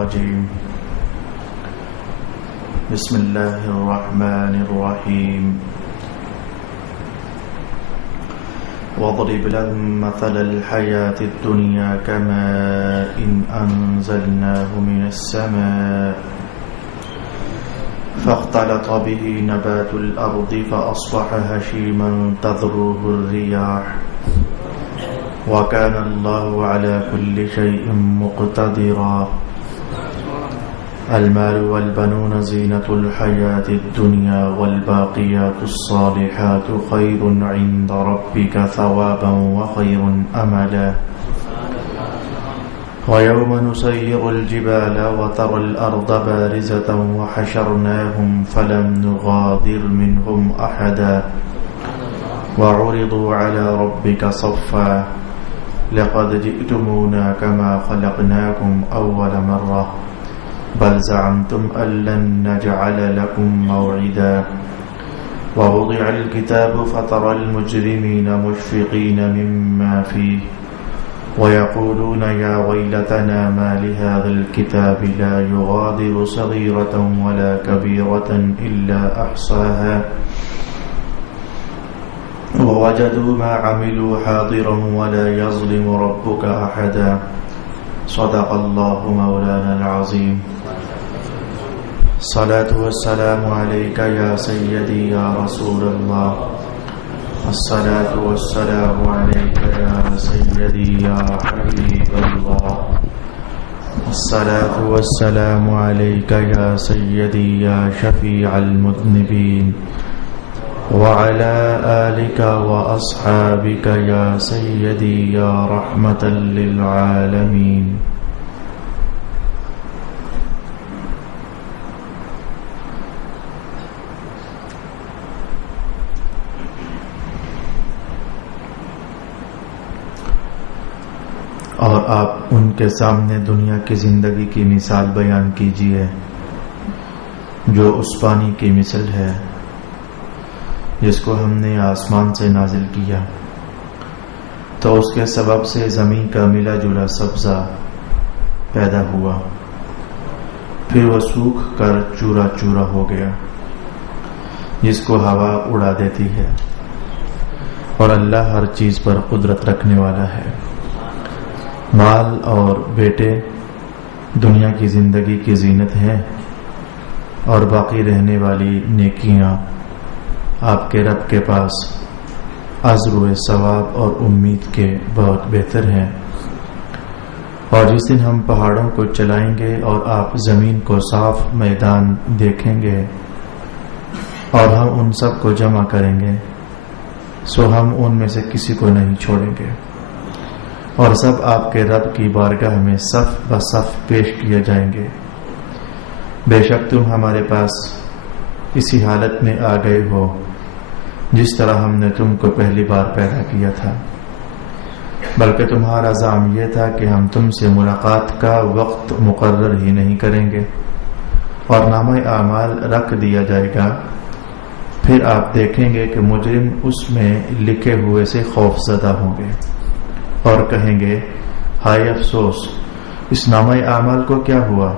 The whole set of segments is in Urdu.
الرجيم بسم الله الرحمن الرحيم واضرب لهم مثل الحياة الدنيا كماء أنزلناه من السماء فاختلط به نبات الأرض فأصبح هشيما تذروه الرياح وكان الله على كل شيء مقتدرا المال والبنون زينة الحياة الدنيا والباقيات الصالحات خير عند ربك ثوابا وخير أملا ويوم نسير الجبال وترى الأرض بارزة وحشرناهم فلم نغادر منهم أحدا وعرضوا على ربك صفا لقد جئتمونا كما خلقناكم أول مرة بل زعمتم أن لن نجعل لكم موعدا ووضع الكتاب فترى المجرمين مشفقين مما فيه ويقولون يا ويلتنا ما لهذا الكتاب لا يغادر صغيرة ولا كبيرة إلا أحصاها ووجدوا ما عملوا حاضرا ولا يظلم ربك أحدا صدق الله مولانا العظيم الصلاة والسلام عليك يا سيدي يا رسول الله الصلاة والسلام عليك يا سيدي يا حبيب الله الصلاة والسلام عليك يا سيدي يا شفيع المذنبين وعلى آلك وأصحابك يا سيدي يا رحمة للعالمين اور آپ ان کے سامنے دنیا کی زندگی کی مثال بیان کیجیے جو اس پانی کی مثل ہے جس کو ہم نے آسمان سے نازل کیا تو اس کے سبب سے زمین کا ملا جلا سبزہ پیدا ہوا، پھر وہ سوکھ کر چورا چورا ہو گیا جس کو ہوا اڑا دیتی ہے، اور اللہ ہر چیز پر قدرت رکھنے والا ہے۔ مال اور بیٹے دنیا کی زندگی کی زینت ہیں، اور باقی رہنے والی نیکیاں آپ کے رب کے پاس عزر ثواب اور امید کے بہت بہتر ہیں۔ اور جس دن ہم پہاڑوں کو چلائیں گے اور آپ زمین کو صاف میدان دیکھیں گے اور ہم ان سب کو جمع کریں گے، سو ہم ان میں سے کسی کو نہیں چھوڑیں گے، اور سب آپ کے رب کی بارگاہ میں صف بصف پیش کیے جائیں گے۔ بے شک تم ہمارے پاس اسی حالت میں آ گئے ہو جس طرح ہم نے تم کو پہلی بار پیدا کیا تھا، بلکہ تمہارا زعم یہ تھا کہ ہم تم سے ملاقات کا وقت مقرر ہی نہیں کریں گے، اور نامہ اعمال رکھ دیا جائے گا۔ پھر آپ دیکھیں گے کہ مجرم اس میں لکھے ہوئے سے خوف زدہ ہوں گے اور کہیں گے ہائے افسوس، اس نامہ اعمال کو کیا ہوا؟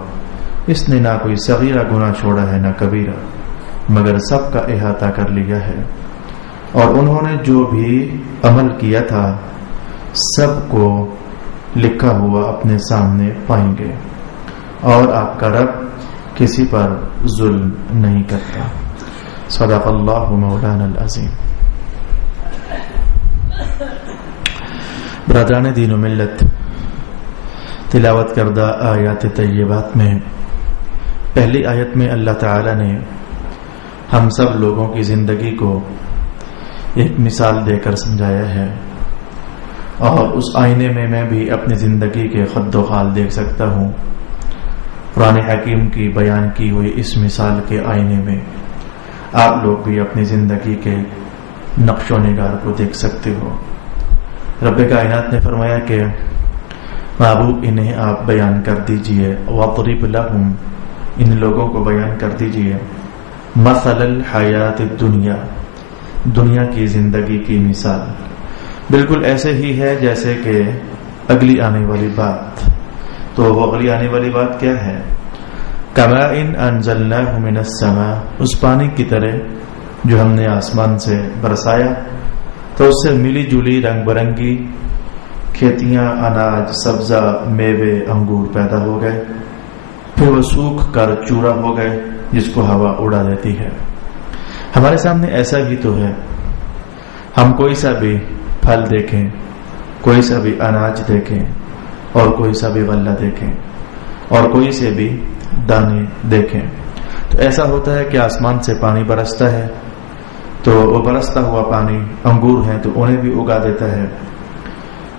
اس نے نہ کوئی صغیرہ گناہ چھوڑا ہے نہ کبیرہ، مگر سب کا احاطہ کر لیا ہے، اور انہوں نے جو بھی عمل کیا تھا سب کو لکھا ہوا اپنے سامنے پائیں گے، اور آپ کا رب کسی پر ظلم نہیں کرتا۔ صدق اللہ مولانا العظیم۔ برادران دین و ملت، تلاوت کردہ آیات طیبات میں پہلی آیت میں اللہ تعالی نے ہم سب لوگوں کی زندگی کو ایک مثال دے کر سمجھایا ہے، اور اس آئینے میں میں بھی اپنی زندگی کے خد و خال دیکھ سکتا ہوں۔ قرآن حکیم کی بیان کی ہوئی اس مثال کے آئینے میں آپ لوگ بھی اپنی زندگی کے نقش و نگار کو دیکھ سکتے ہو۔ رب کائنات نے فرمایا کہ محبوب انہیں آپ بیان کر دیجئے، وَاضْرِبْ لَهُمْ، ان لوگوں کو بیان کر دیجئے، مثل الحیات الدنیا، دنیا کی زندگی کی مثال بالکل ایسے ہی ہے جیسے کہ اگلی آنے والی بات تو وہ اگلی آنے والی بات کیا ہے؟ کماء انزلناہ من السماء، اس پانی کی طرح جو ہم نے آسمان سے برسایا تو اس سے ملی جلی رنگ برنگی کھیتیاں، اناج، سبزہ، میوے، انگور پیدا ہو گئے، پھر وہ سوکھ کر چورا ہو گئے جس کو ہوا اڑا دیتی ہے۔ ہمارے سامنے ایسا ہی تو ہے، ہم کوئی سا بھی پھل دیکھیں، کوئی سا بھی اناج دیکھیں، اور کوئی سا بھی غلہ دیکھیں، اور کوئی سے بھی دانے دیکھیں، تو ایسا ہوتا ہے کہ آسمان سے پانی برستا ہے، تو وہ برستا ہوا پانی انگور ہیں تو انہیں بھی اگا دیتا ہے،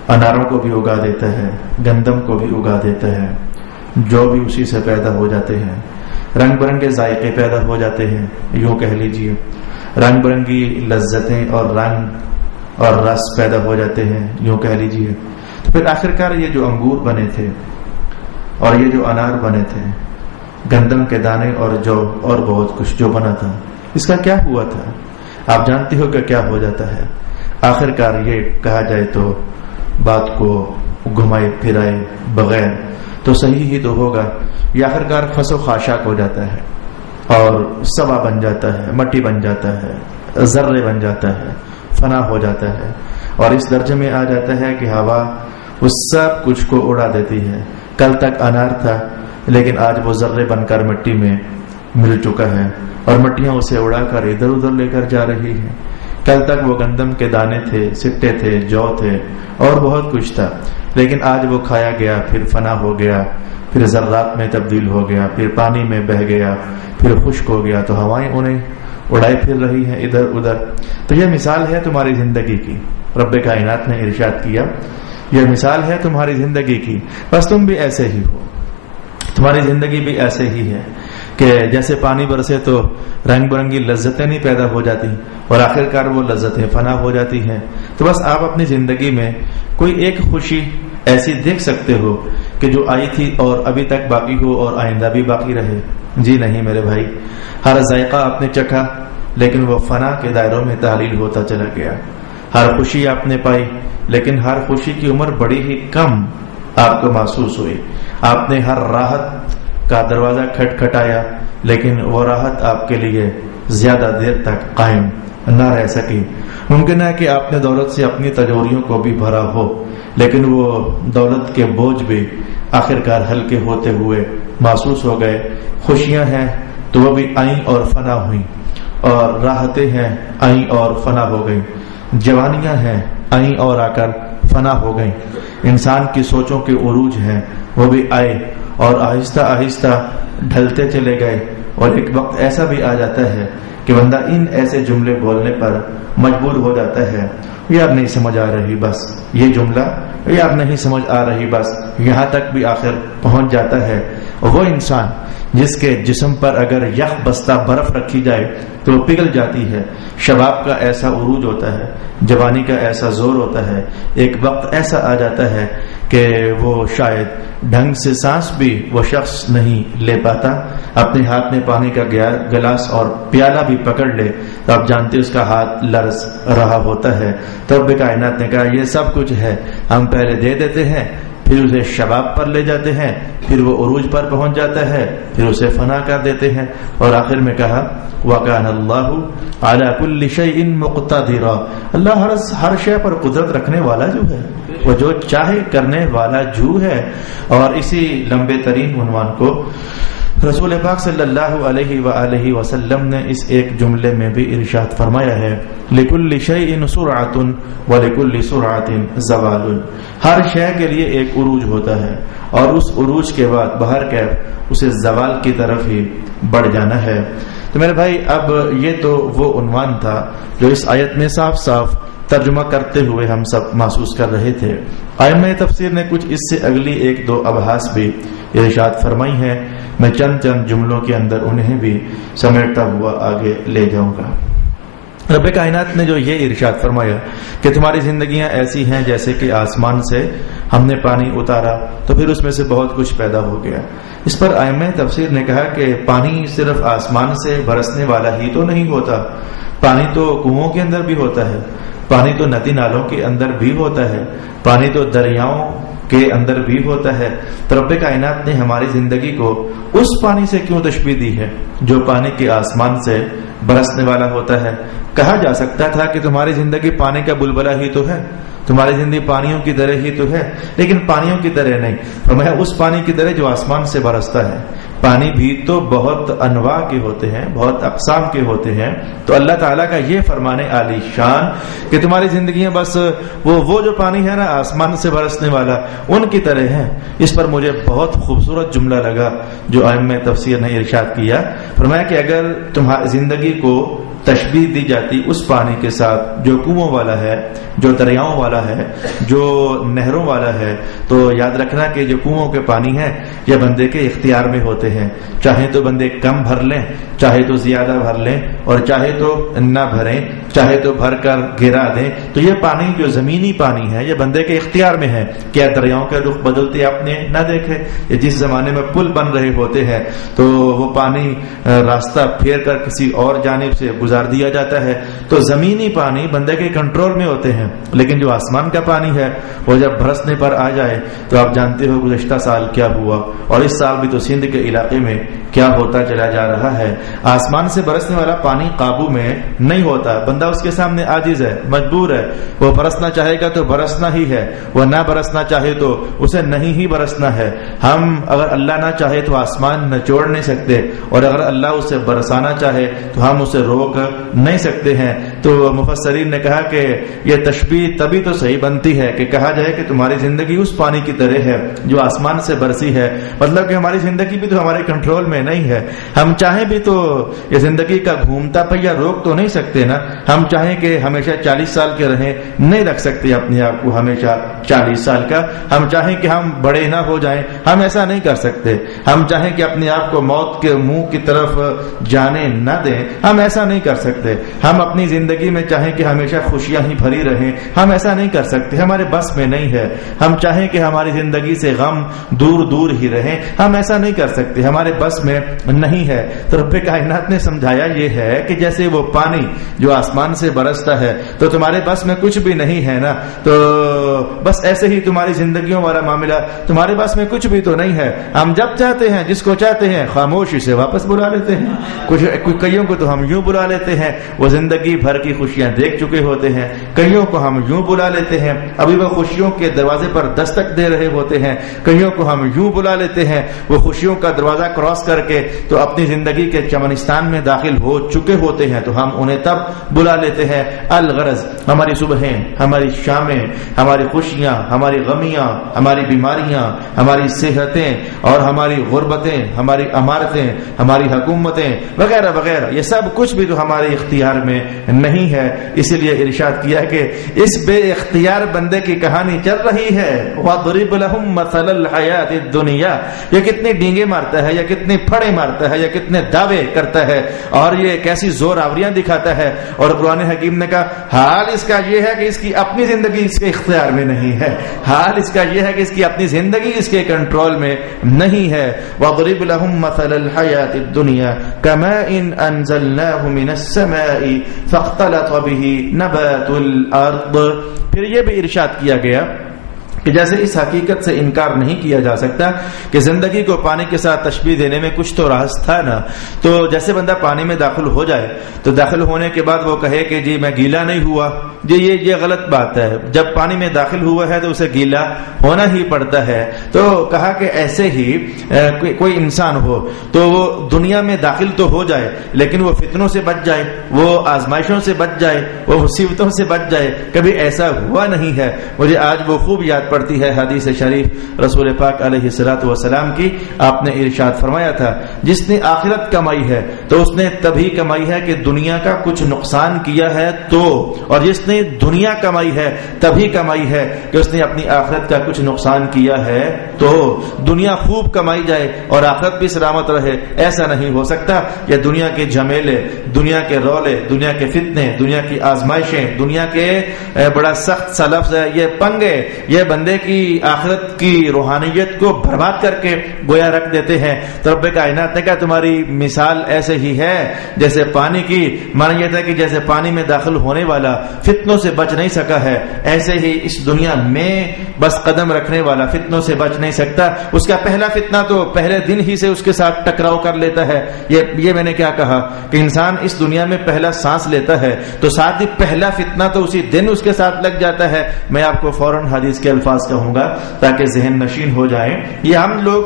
اناروں کو بھی اگا دیتا ہے، گندم کو بھی اگا دیتا ہے، جو بھی اسی سے پیدا ہو جاتے ہیں، رنگ برنگے ذائقے پیدا ہو جاتے ہیں، یوں کہہ لیجئے رنگ برنگی لذتیں اور رنگ اور رس پیدا ہو جاتے ہیں، یوں کہہ لیجئے۔ تو پھر آخرکار یہ جو انگور بنے تھے اور یہ جو انار بنے تھے، گندم کے دانے اور جو اور بہت کچھ جو بنا تھا، اس کا کیا ہوا تھا؟ آپ جانتی ہو کہ کیا ہو جاتا ہے؟ آخرکار یہ کہا جائے تو بات کو گھمائے پھرائے بغیر تو صحیح ہی تو ہوگا، یہ آخرکار خس و خاشاک ہو جاتا ہے اور سوا بن جاتا ہے، مٹی بن جاتا ہے، ذرے بن جاتا ہے، فنا ہو جاتا ہے، اور اس درجے میں آ جاتا ہے کہ ہوا اس سب کچھ کو اڑا دیتی ہے۔ کل تک انار تھا لیکن آج وہ ذرے بن کر مٹی میں مل چکا ہے، اور مٹیاں اسے اڑا کر ادھر ادھر لے کر جا رہی ہیں۔ کل تک وہ گندم کے دانے تھے، سٹے تھے، جو تھے اور بہت کچھ تھا، لیکن آج وہ کھایا گیا، پھر فنا ہو گیا، پھر ذرات میں تبدیل ہو گیا، پھر پانی میں بہہ گیا، پھر خشک ہو گیا، تو ہوائیں انہیں اڑائے پھر رہی ہیں ادھر ادھر۔ تو یہ مثال ہے تمہاری زندگی کی، رب کائنات نے ارشاد کیا یہ مثال ہے تمہاری زندگی کی، بس تم بھی ایسے ہی ہو، تمہاری زندگی بھی ایسے ہی ہے کہ جیسے پانی برسے تو رنگ برنگی لذتیں نہیں پیدا ہو جاتی اور آخرکار وہ لذتیں فنا ہو جاتی ہیں۔ تو بس آپ اپنی زندگی میں کوئی ایک خوشی ایسی دیکھ سکتے ہو کہ جو آئی تھی اور ابھی تک باقی ہو اور آئندہ بھی باقی رہے؟ جی نہیں میرے بھائی، ہر ذائقہ آپ نے چکھا لیکن وہ فنا کے دائروں میں تعلیل ہوتا چلا گیا۔ ہر خوشی آپ نے پائی لیکن ہر خوشی کی عمر بڑی ہی کم آپ کو محسوس ہوئی۔ آپ نے ہر راحت کا دروازہ کھٹکھٹایا لیکن وہ راحت آپ کے لیے زیادہ دیر تک قائم نہ رہ سکی۔ ممکن ہے کہ آپ نے دولت سے اپنی تجوریوں کو بھی بھرا ہو لیکن وہ دولت کے بوجھ بھی آخرکار ہلکے ہوتے ہوئے محسوس ہو گئے۔ خوشیاں ہیں تو وہ بھی آئیں اور فنا ہوئیں، اور راحتیں ہیں آئیں اور فنا ہو گئیں، جوانیاں ہیں آئیں اور آ کر فنا ہو گئیں، انسان کی سوچوں کے عروج ہیں وہ بھی آئے اور آہستہ آہستہ ڈھلتے چلے گئے، اور ایک وقت ایسا بھی آ جاتا ہے کہ بندہ ان ایسے جملے بولنے پر مجبور ہو جاتا ہے، یار نہیں سمجھ آ رہی بس یہ جملہ، یار نہیں سمجھ آ رہی بس، یہاں تک بھی آخر پہنچ جاتا ہے۔ وہ انسان جس کے جسم پر اگر یخ بستہ برف رکھی جائے تو وہ پگھل جاتی ہے، شباب کا ایسا عروج ہوتا ہے، جوانی کا ایسا زور ہوتا ہے، ایک وقت ایسا آ جاتا ہے کہ وہ شاید ڈھنگ سے سانس بھی وہ شخص نہیں لے پاتا، اپنے ہاتھ میں پانی کا گلاس اور پیالہ بھی پکڑ لے تو آپ جانتے اس کا ہاتھ لرز رہا ہوتا ہے۔ تو رب کائنات نے کہا یہ سب کچھ ہے، ہم پہلے دے دیتے ہیں، پھر اسے شباب پر لے جاتے ہیں، پھر وہ عروج پر پہنچ جاتا ہے، پھر اسے فنا کر دیتے ہیں، اور آخر میں کہا وَكَانَ اللَّهُ عَلَى كُلِّ شَيْءٍ مُقْتَدِرًا، اللہ ہر شے پر قدرت رکھنے والا جو ہے، وہ جو چاہے کرنے والا جو ہے۔ اور اسی لمبے ترین عنوان کو رسول پاک صلی اللہ علیہ وآلہ وسلم نے اس ایک جملے میں بھی ارشاد فرمایا ہے لِكُلِّ شَيْءٍ سُرْعَةٌ وَلِكُلِّ سُرْعَةٍ زَوَالٌ، ہر شے کے لیے ایک عروج ہوتا ہے اور اس عروج کے بعد باہر کیف اسے زوال کی طرف ہی بڑھ جانا ہے۔ تو میرے بھائی اب یہ تو وہ عنوان تھا جو اس آیت میں صاف صاف ترجمہ کرتے ہوئے ہم سب محسوس کر رہے تھے۔ ائمہ تفسیر نے کچھ اس سے اگلی ایک دو ابحاث بھی ارشاد فرمائی ہیں، میں چند جملوں کے اندر انہیں بھی سمیٹتا ہوا آگے لے جاؤں گا۔ رب کائنات نے جو یہ ارشاد فرمایا کہ تمہاری زندگیاں ایسی ہیں جیسے کہ آسمان سے ہم نے پانی اتارا تو پھر اس میں سے بہت کچھ پیدا ہو گیا، اس پر ائمہ تفسیر نے کہا کہ پانی صرف آسمان سے برسنے والا ہی تو نہیں ہوتا، پانی تو کنووں کے اندر بھی ہوتا ہے، پانی تو ندی نالوں کے اندر بھی ہوتا ہے، پانی تو دریاؤں کے اندر بھی ہوتا ہے، تو رب کائنات نے ہماری زندگی کو اس پانی سے کیوں تشبیہ دی ہے جو پانی کے آسمان سے برسنے والا ہوتا ہے؟ کہا جا سکتا تھا کہ تمہاری زندگی پانی کا بلبلہ ہی تو ہے، تمہاری زندگی پانیوں کی طرح ہی تو ہے، لیکن پانیوں کی طرح نہیں، فرمایا اس پانی کی طرح جو آسمان سے برستا ہے۔ پانی بھی تو بہت انواع کے ہوتے ہیں، بہت اقسام کے ہوتے ہیں، تو اللہ تعالیٰ کا یہ فرمانے عالی شان کہ تمہاری زندگیاں بس وہ جو پانی ہے نا آسمان سے برسنے والا، ان کی طرح ہے۔ اس پر مجھے بہت خوبصورت جملہ لگا جو ائمہ تفسیر نے ارشاد کیا، فرمایا کہ اگر تمہاری زندگی کو تشبیہ دی جاتی اس پانی کے ساتھ جو کنووں والا ہے، جو دریاؤں والا ہے، جو نہروں والا ہے، تو یاد رکھنا کہ جو کنووں کے پانی ہے یہ بندے کے اختیار میں ہوتے ہیں، چاہے تو بندے کم بھر لیں، چاہے تو زیادہ بھر لیں، اور چاہے تو نہ بھریں، چاہے تو بھر کر گرا دیں۔ تو یہ پانی جو زمینی پانی ہے یہ بندے کے اختیار میں ہے۔ کیا دریاؤں کے رخ بدلتے آپ نے نہ دیکھے؟ یہ جس زمانے میں پل بن رہے ہوتے ہیں تو وہ پانی راستہ پھیر کر کسی اور جانب سے گزار دیا جاتا ہے، تو زمینی پانی بندے کے کنٹرول میں ہوتے ہیں، لیکن جو آسمان کا پانی ہے وہ جب برسنے پر آ جائے تو آپ جانتے ہو گزشتہ سال کیا ہوا، اور اس سال بھی تو سندھ کے علاقے میں کیا ہوتا چلا جا رہا ہے۔ آسمان سے برسنے والا پانی قابو میں نہیں ہوتا، بندہ اس کے سامنے عاجز ہے، مجبور ہے، وہ برسنا چاہے گا تو برسنا ہی ہے، وہ نہ برسنا چاہے تو اسے نہیں ہی برسنا ہے۔ ہم اگر اللہ نہ چاہے تو آسمان نچوڑ نہیں سکتے، اور اگر اللہ اسے برسانا چاہے تو ہم اسے روک نہیں سکتے ہیں۔ تو مفسرین نے کہا کہ یہ تشبیہ تبھی تو صحیح بنتی ہے کہ کہا جائے کہ تمہاری زندگی اس پانی کی طرح ہے جو آسمان سے برسی ہے، مطلب کہ ہماری زندگی بھی تو ہمارے کنٹرول میں نہیں ہے۔ ہم چاہیں بھی تو یہ زندگی کا گھومتا پہیہ روک تو نہیں سکتے نا، ہم چاہیں کہ ہمیشہ 40 سال کے رہیں، نہیں رکھ سکتے اپنے آپ کو ہمیشہ 40 سال کا۔ ہم چاہیں کہ ہم بڑے نہ ہو جائیں، ہم ایسا نہیں کر سکتے۔ ہم چاہیں کہ اپنے آپ کو موت کے منہ کی طرف جانے نہ دیں، ہم ایسا نہیں کر سکتے۔ ہم اپنی زندگی میں چاہیں کہ ہمیشہ خوشیاں ہی بھری رہیں، ہم ایسا نہیں کر سکتے، ہمارے بس میں نہیں ہے۔ ہم چاہیں کہ ہماری زندگی سے غم دور دور ہی رہیں، ہم ایسا نہیں کر سکتے، ہمارے بس میں نہیں ہے۔ تو رب کائنات نے سمجھایا یہ ہے کہ جیسے وہ پانی جو آسمان سے برستا ہے تو تمہارے بس میں کچھ بھی نہیں ہے نا، تو بس ایسے ہی تمہاری زندگیوں والا معاملہ تمہارے بس میں کچھ بھی تو نہیں ہے۔ ہم جب چاہتے ہیں جس کو چاہتے ہیں خاموشی سے واپس بلا لیتے ہیں، کئیوں کو تو ہم یوں بلا لیتے ہیں، وہ زندگی بھر کی خوشیاں دیکھ چکے ہوتے ہیں، کئیوں کو ہم یوں بلا لیتے ہیں، ابھی وہ خوشیوں کے دروازے پر دستک دے رہے ہوتے ہیں، کئیوں کو ہم یوں بلا لیتے ہیں، وہ خوشیوں کا دروازہ کراس کر کے تو اپنی زندگی کے چمنستان میں داخل ہو چکے ہوتے ہیں، تو ہم انہیں تب بلا لیتے ہیں۔ الغرض ہماری صبحیں، ہماری شامیں، ہماری خوشیاں، ہماری غمیاں، ہماری بیماریاں، ہماری صحتیں اور ہماری غربتیں، ہماری عمارتیں، ہماری حکومتیں وغیرہ وغیرہ، یہ سب کچھ بھی تو ہمارے اختیار میں نہیں ہے۔ اسی لیے ارشاد کیا کہ اس بے اختیار بندے کی کہانی چل رہی ہے۔ وَاضْرِبْ لَهُمْ مَثَلَ الْحَيَاةِ الدُّنْيَا، یہ کتنی ڈینگیں مارتا ہے، یا کتنے پھڑے مارتا ہے، یا کتنے دعوے کرتا ہے، اور یہ کیسی زور آوریاں دکھاتا ہے۔ اور قرآن حکیم نے کہا حال اس کا یہ ہے کہ اس کی اپنی زندگی اس کے اختیار میں نہیں ہے، حال اس کا یہ ہے کہ اس کی اپنی زندگی اس کے کنٹرول میں نہیں ہے۔ وَاضْرِبْ لَهُمْ مَثَلَ الْحَيَاةِ الدُّنْيَا كَمَاءٍ أَنزَلْنَاهُ مِنَ السَّمَاءِ فَاخْتَلَطَ بِهِ نَبَاتُ الْأَرْضِ۔ پھر یہ بھی ارشاد کیا گیا کہ جیسے اس حقیقت سے انکار نہیں کیا جا سکتا کہ زندگی کو پانی کے ساتھ تشبیہ دینے میں کچھ تو راز تھا نا، تو جیسے بندہ پانی میں داخل ہو جائے تو داخل ہونے کے بعد وہ کہے کہ جی میں گیلا نہیں ہوا، جی یہ غلط بات ہے، جب پانی میں داخل ہوا ہے تو اسے گیلا ہونا ہی پڑتا ہے۔ تو کہا کہ ایسے ہی کوئی انسان ہو تو وہ دنیا میں داخل تو ہو جائے لیکن وہ فتنوں سے بچ جائے، وہ آزمائشوں سے بچ جائے، وہ مصیبتوں سے بچ جائے، کبھی ایسا ہوا نہیں ہے۔ مجھے آج وہ خوب یاد پڑتی ہے حدیث شریف رسول پاک علیہ الصلوۃ والسلام کی، آپ نے ارشاد فرمایا تھا جس نے آخرت کمائی ہے تو اس نے تبھی کمائی ہے کہ دنیا کا کچھ نقصان کیا ہے تو، اور جس نے دنیا کمائی ہے تبھی کمائی ہے کہ اس نے اپنی آخرت کا کچھ نقصان کیا ہے تو۔ دنیا خوب کمائی جائے اور آخرت بھی سلامت رہے، ایسا نہیں ہو سکتا۔ یہ دنیا کے جھمیلے، دنیا کے رولے، دنیا کے فتنے، دنیا کی آزمائشیں، دنیا کے بڑا سخت سا لفظ ہے یہ پنگے، یہ بندے کی آخرت کی روحانیت کو برباد کر کے گویا رکھ دیتے ہیں. تو رب کائنات نے کہا تمہاری مثال ایسے ہی ہے جیسے پانی کی. مانا یہ تھا کہ جیسے پانی میں داخل ہونے والا فتنوں سے بچ نہیں سکا ہے، ایسے ہی اس دنیا میں بس قدم رکھنے والا فتنوں سے بچ نہیں سکتا. اس کا پہلا فتنہ تو پہلے دن ہی سے اس کے ساتھ ٹکراؤ کر لیتا ہے. یہ میں نے کیا کہا کہ انسان اس دنیا میں پہلا سانس لیتا ہے تو ساتھ ہی پہلا فتنہ تو اسی دن اس کے ساتھ لگ جاتا ہے. میں آپ کو فوراً حدیث کے الفاظ کہوں گا تاکہ ذہن نشین ہو جائیں. یہ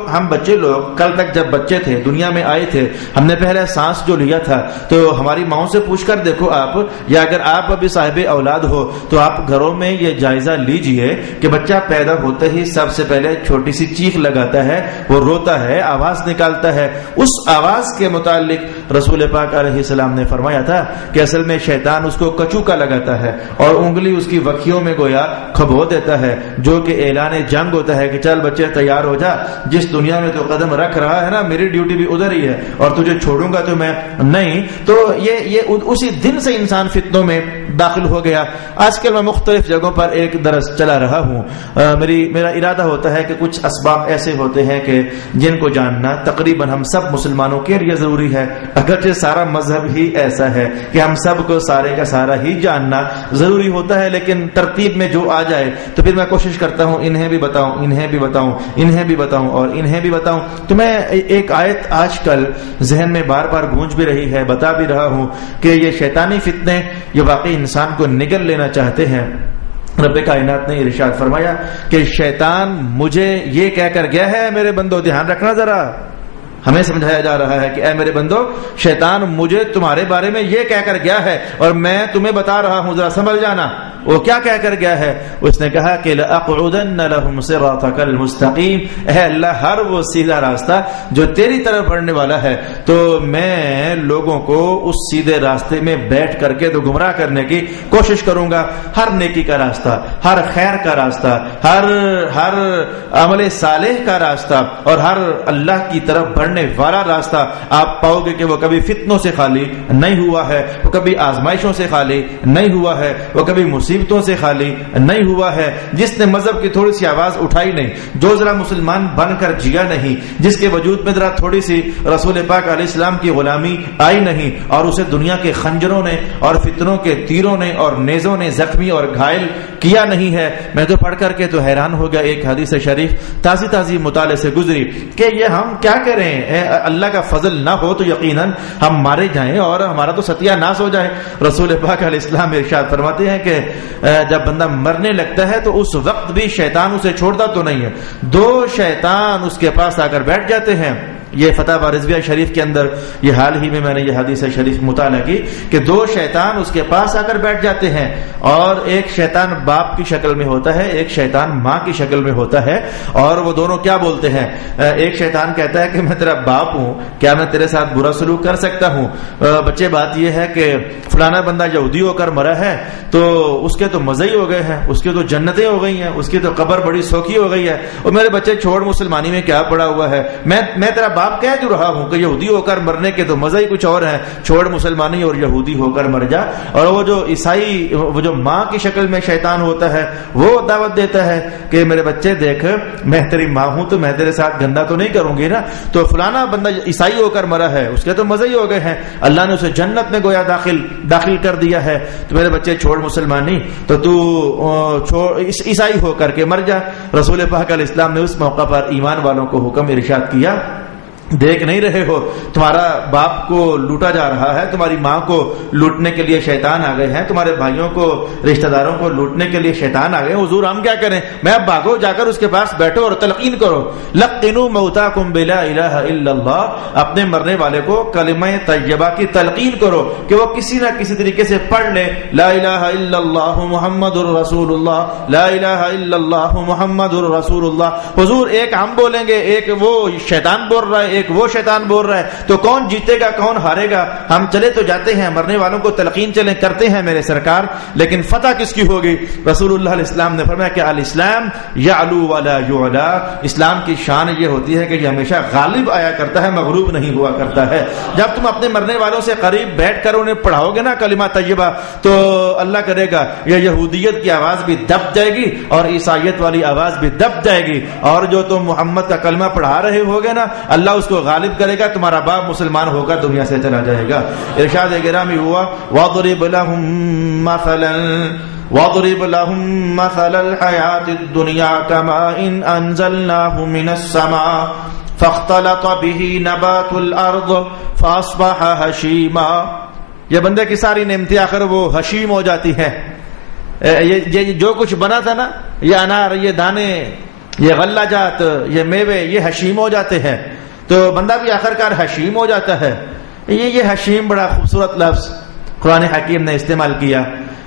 ہم بچے لوگ کل تک جب بچے تھے دنیا میں آئے تھے، ہم نے پہلا سانس جو لیا تھا تو ہماری ماؤں سے پوچھ کر دیکھو آپ، یا اگر آپ ابھی صاحب اولاد ہو تو آپ گھروں میں یہ جائزہ لیجئے کہ بچہ پیدا ہوتے ہی سب سے پہلے چھوٹی سی چیخ لگاتا ہے، وہ روتا ہے، آواز نکالتا ہے. اس آواز کے متعلق رسول پاک علیہ السلام نے فرمایا تھا کہ اصل میں شیطان اس کو کچوکا لگاتا ہے اور انگلی اس کی وکھیوں میں گویا کھبو دیتا ہے، جو کہ اعلان جنگ ہوتا ہے کہ چل بچے تیار ہو جا، جس دنیا میں تو قدم رکھ رہا ہے نا میری ڈیوٹی بھی ادھر ہی ہے اور تجھے چھوڑوں گا تو میں نہیں. تو یہ اسی دن سے انسان فتنوں میں داخل ہو گیا. آج کل میں مختلف جگہوں پر ایک درس چلا رہا ہوں. میرا ارادہ ہوتا ہے کہ کچھ اسباب ایسے ہوتے ہیں کہ جن کو جاننا تقریباً ہم سب مسلمانوں کے لیے ضروری ہے، اگرچہ سارا مذہب ہی ایسا ہے کہ ہم سب کو سارے کا سارا ہی جاننا ضروری ہوتا ہے، لیکن ترتیب میں جو آ جائے تو پھر میں کوشش کرتا ہوں انہیں بھی بتاؤں، انہیں بھی بتاؤں، انہیں بھی بتاؤں اور انہیں بھی بتاؤں. تو میں ایک آیت آج کل ذہن میں بار بار گونج بھی رہی ہے، بتا بھی رہا ہوں کہ یہ شیطانی فتنے یہ واقعی انسان کو نگل لینا چاہتے ہیں. رب کائنات نے ارشاد فرمایا کہ شیطان مجھے یہ کہہ کر گیا ہے، میرے بندو دھیان رکھنا ذرا، ہمیں سمجھایا جا رہا ہے کہ اے میرے بندو شیطان مجھے تمہارے بارے میں یہ کہہ کر گیا ہے اور میں تمہیں بتا رہا ہوں، ذرا سمجھ جانا. وہ کیا کہہ کر گیا ہے؟ اس نے کہا کہ لَأَقْعُدَنَّ لَهُمْ صِرَاطَكَ الْمُسْتَقِيمَ، اے اللہ ہر وہ سیدھا راستہ جو تیری طرف بڑھنے والا ہے تو میں لوگوں کو اس سیدھے راستے میں بیٹھ کر کے تو گمراہ کرنے کی کوشش کروں گا. ہر نیکی کا راستہ، ہر خیر کا راستہ، ہر عمل صالح کا راستہ اور ہر اللہ کی طرف بڑھنے والا راستہ آپ پاؤ گے کہ وہ کبھی فتنوں سے خالی نہیں ہوا ہے، وہ کبھی آزمائشوں سے خالی نہیں ہوا ہے، وہ کبھی مصیبتوں سے خالی نہیں ہوا ہے. جس نے مذہب کی تھوڑی سی آواز اٹھائی نہیں، جو ذرا مسلمان بن کر جیا نہیں، جس کے وجود میں ذرا تھوڑی سی رسول پاک علیہ السلام کی غلامی آئی نہیں اور اسے دنیا کے خنجروں نے اور فتنوں کے تیروں نے اور نیزوں نے زخمی اور گھائل کیا نہیں ہے. میں تو پڑھ کر کے تو حیران ہو گیا. ایک حدیث شریف تازی مطالعے سے گزری کہ یہ ہم کیا کریں، اللہ کا فضل نہ ہو تو یقیناً ہم مارے جائیں اور ہمارا تو ستیہ ناس ہو جائے. رسول پاک علیہ السلام ارشاد فرماتے ہیں کہ جب بندہ مرنے لگتا ہے تو اس وقت بھی شیطان اسے چھوڑتا تو نہیں ہے، 2 شیطان اس کے پاس آ کر بیٹھ جاتے ہیں. یہ فتح رضویہ شریف کے اندر یہ حال ہی میں نے یہ حدیث شریف مطالعہ کی کہ 2 شیطان اس کے پاس آ کر بیٹھ جاتے ہیں اور ایک شیطان باپ کی شکل میں ہوتا ہے، ایک شیطان ماں کی شکل میں ہوتا ہے. اور وہ دونوں کیا بولتے ہیں؟ ایک شیطان کہتا ہے کہ میں تیرا باپ ہوں، کیا میں تیرے ساتھ برا سلوک کر سکتا ہوں؟ بچے بات یہ ہے کہ فلانا بندہ یہودی ہو کر مرا ہے تو اس کے تو مزے ہی ہو گئے ہیں، اس کی تو جنتیں ہو گئی ہیں، اس کی تو قبر بڑی سوکھی ہو گئی ہے، اور میرے بچے چھوڑ مسلمانی میں کیا پڑا ہوا ہے، میں تیرا باپ کہہ جو رہا ہوں کہ یہودی ہو کر مرنے کے تو مزہ ہی کچھ اور ہے، چھوڑ مسلمانی اور یہودی ہو کر مر جا. اور وہ جو عیسائی، وہ جو ماں کی شکل میں شیطان ہوتا ہے وہ دعوت دیتا ہے کہ میرے بچے دیکھ میں تیری ماں ہوں تو میں تیرے ساتھ گندا تو نہیں کروں گی نا، تو فلانا بندہ عیسائی ہو کر مرا ہے، اس کے تو مزے ہی ہو گئے ہیں، اللہ نے اسے جنت میں گویا داخل کر دیا ہے، تو میرے بچے چھوڑ مسلمانی تو عیسائی ہو کر کے مر جا. رسول پاک علیہ السلام نے اس موقع پر ایمان والوں کو حکم ارشاد کیا، دیکھ نہیں رہے ہو تمہارا باپ کو لوٹا جا رہا ہے، تمہاری ماں کو لوٹنے کے لیے شیطان آ گئے ہیں، تمہارے بھائیوں کو رشتہ داروں کو لوٹنے کے لیے شیطان آ گئے. حضور ہم کیا کریں؟ میں اب بھاگو، جا کر اس کے پاس بیٹھو اور تلقین کرو. لقنوا موتاکم بلا الہ الا اللہ، اپنے مرنے والے کو کلمہ طیبہ کی تلقین کرو کہ وہ کسی نہ کسی طریقے سے پڑھ لے لا الہ الا اللہ محمد الرسول اللہ، لا الہ الا اللہ محمد الرسول اللہ. حضور ایک ہم بولیں گے، ایک وہ شیطان بول رہا ہے، ایک وہ شیطان بول رہا ہے. تو کون جیتے گا کون ہارے گا؟ ہم چلے تو جاتے ہیں، مرنے والوں کو تلقین چلیں کرتے ہیں میرے سرکار، لیکن فتح کس کی ہوگی؟ رسول اللہ علیہ السلام نے فرمایا کہ الاسلام یعلو ولا یعلا، اسلام کی شان یہ ہوتی ہے کہ یہ ہمیشہ غالب آیا کرتا ہے، مغلوب نہیں ہوا کرتا ہے. جب تم اپنے مرنے والوں سے قریب بیٹھ کر انہیں پڑھاؤ گے نا کلمہ طیبہ، تو اللہ کرے گا یہ یہودیت کی آواز بھی دب جائے گی اور عیسائیت والی آواز بھی دب جائے گی، اور جو تم محمد کا کلمہ پڑھا رہے ہوگے نا اللہ اس کو غالب کرے گا، تمہارا باپ مسلمان ہوگا دنیا سے چلا جائے گا. ارشاد گرامی ہوا وَاضْرِبْ لَهُمْ مَثَلَ الْحَيَاةِ الدُّنْيَا كَمَاءٍ أَنزَلْنَاهُ مِنَ السَّمَاءِ فَاخْتَلَطَ بِهِ نَبَاتُ الْأَرْضِ فَأَصْبَحَ هَشِيمًا. یہ بندے کی ساری نعمتیں آخر وہ حشیم ہو جاتی ہیں. یہ جو کچھ بنا تھا نا، یہ انار، یہ دانے، یہ غلہ جات، یہ میوے، یہ حشیم ہو جاتے ہیں. تو بندہ بھی آخرکار حشیم ہو جاتا ہے. یہ حشیم بڑا خوبصورت لفظ قرآن حکیم نے استعمال کیا.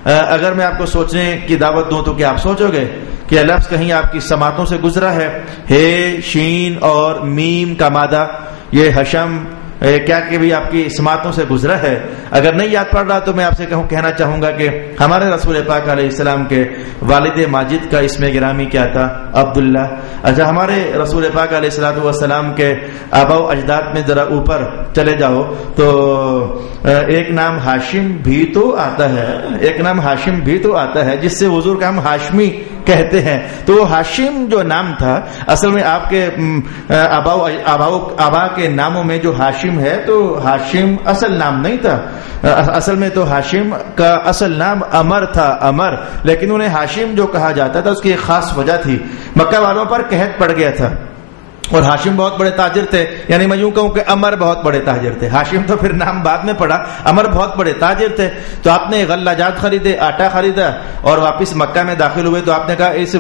اگر میں آپ کو سوچنے کی دعوت دوں تو کیا آپ سوچو گے کہ یہ لفظ کہیں آپ کی سماعتوں سے گزرا ہے؟ ہے، شین اور میم کا مادہ، یہ حشم کیا کہ بھی آپ کی سماعتوں سے گزرا ہے؟ اگر نہیں یاد پڑ رہا تو میں آپ سے کہنا چاہوں گا کہ ہمارے رسول پاک علیہ السلام کے والد ماجد کا اسم گرامی کیا تھا؟ عبداللہ. اچھا، ہمارے رسول پاک علیہ السلام کے آباء و اجداد میں ذرا اوپر چلے جاؤ تو ایک نام ہاشم بھی تو آتا ہے، ایک نام ہاشم بھی تو آتا ہے جس سے حضور کا ہم ہاشمی کہتے ہیں. تو ہاشم جو نام تھا اصل میں آپ کے آبا کے ناموں میں جو ہاشم ہے تو ہاشم اصل نام نہیں تھا. اصل میں تو ہاشم کا اصل نام عمر تھا، عمر. لیکن انہیں ہاشم جو کہا جاتا تھا اس کی ایک خاص وجہ تھی. مکہ والوں پر قحط پڑ گیا تھا اور ہاشم بہت بڑے تاجر تھے، یعنی میں یوں کہوں کہ عمر بہت بڑے تاجر تھے. ہاشم تو پھر نام بعد میں پڑا، عمر بہت بڑے تاجر تھے. تو آپ نے غلہ جات خریدے، آٹا خریدا اور واپس مکہ میں داخل ہوئے. تو آپ نے کہا اس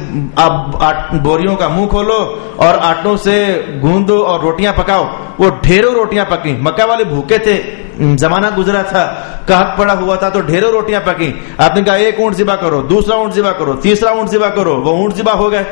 بوریوں کا منہ کھولو اور آٹوں سے گوندو اور روٹیاں پکاؤ. وہ ڈھیروں روٹیاں پکی. مکہ والے بھوکے تھے، زمانہ گزرا تھا، قحط پڑا ہوا تھا، تو ڈھیروں روٹیاں پکی. آپ نے کہا ایک اونٹ ذبح کرو، دوسرا اونٹ ذبح کرو، تیسرا اونٹ ذبح کرو. وہ اونٹ ذبح ہو گئے.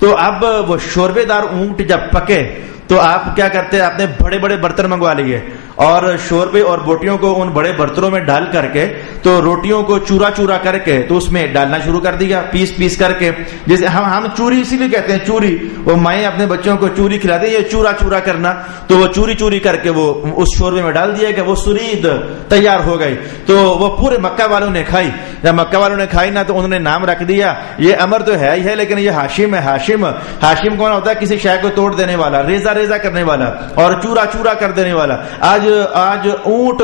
تو اب وہ شوربے دار اونٹ جب پکے تو آپ کیا کرتے؟ آپ نے بڑے بڑے برتن منگوا لیے اور شوربے اور بوٹیوں کو ان بڑے برتنوں میں ڈال کر کے تو روٹیوں کو چورا چورا کر کے تو اس میں ڈالنا شروع کر دیا، پیس پیس کر کے. جیسے ہم چوری اسی لیے کہتے ہیں چوری، وہ مائیں اپنے بچوں کو چوری کھلاتے ہیں، یہ چورا چورا کرنا. تو وہ چوری چوری کر کے وہ اس شوربے میں ڈال دیا گیا، وہ سرید تیار ہو گئی. تو وہ پورے مکہ والوں نے کھائی. جب مکہ والوں نے کھائی نا تو انہوں نے نام رکھ دیا، یہ عمر تو ہے ہی ہے لیکن یہ ہاشم ہے. ہاشم کون ہوتا ہے؟ کسی شے کو توڑ دینے والا، ریزہ ریزہ کرنے والا اور چورا چورا کر دینے والا. آج اونٹ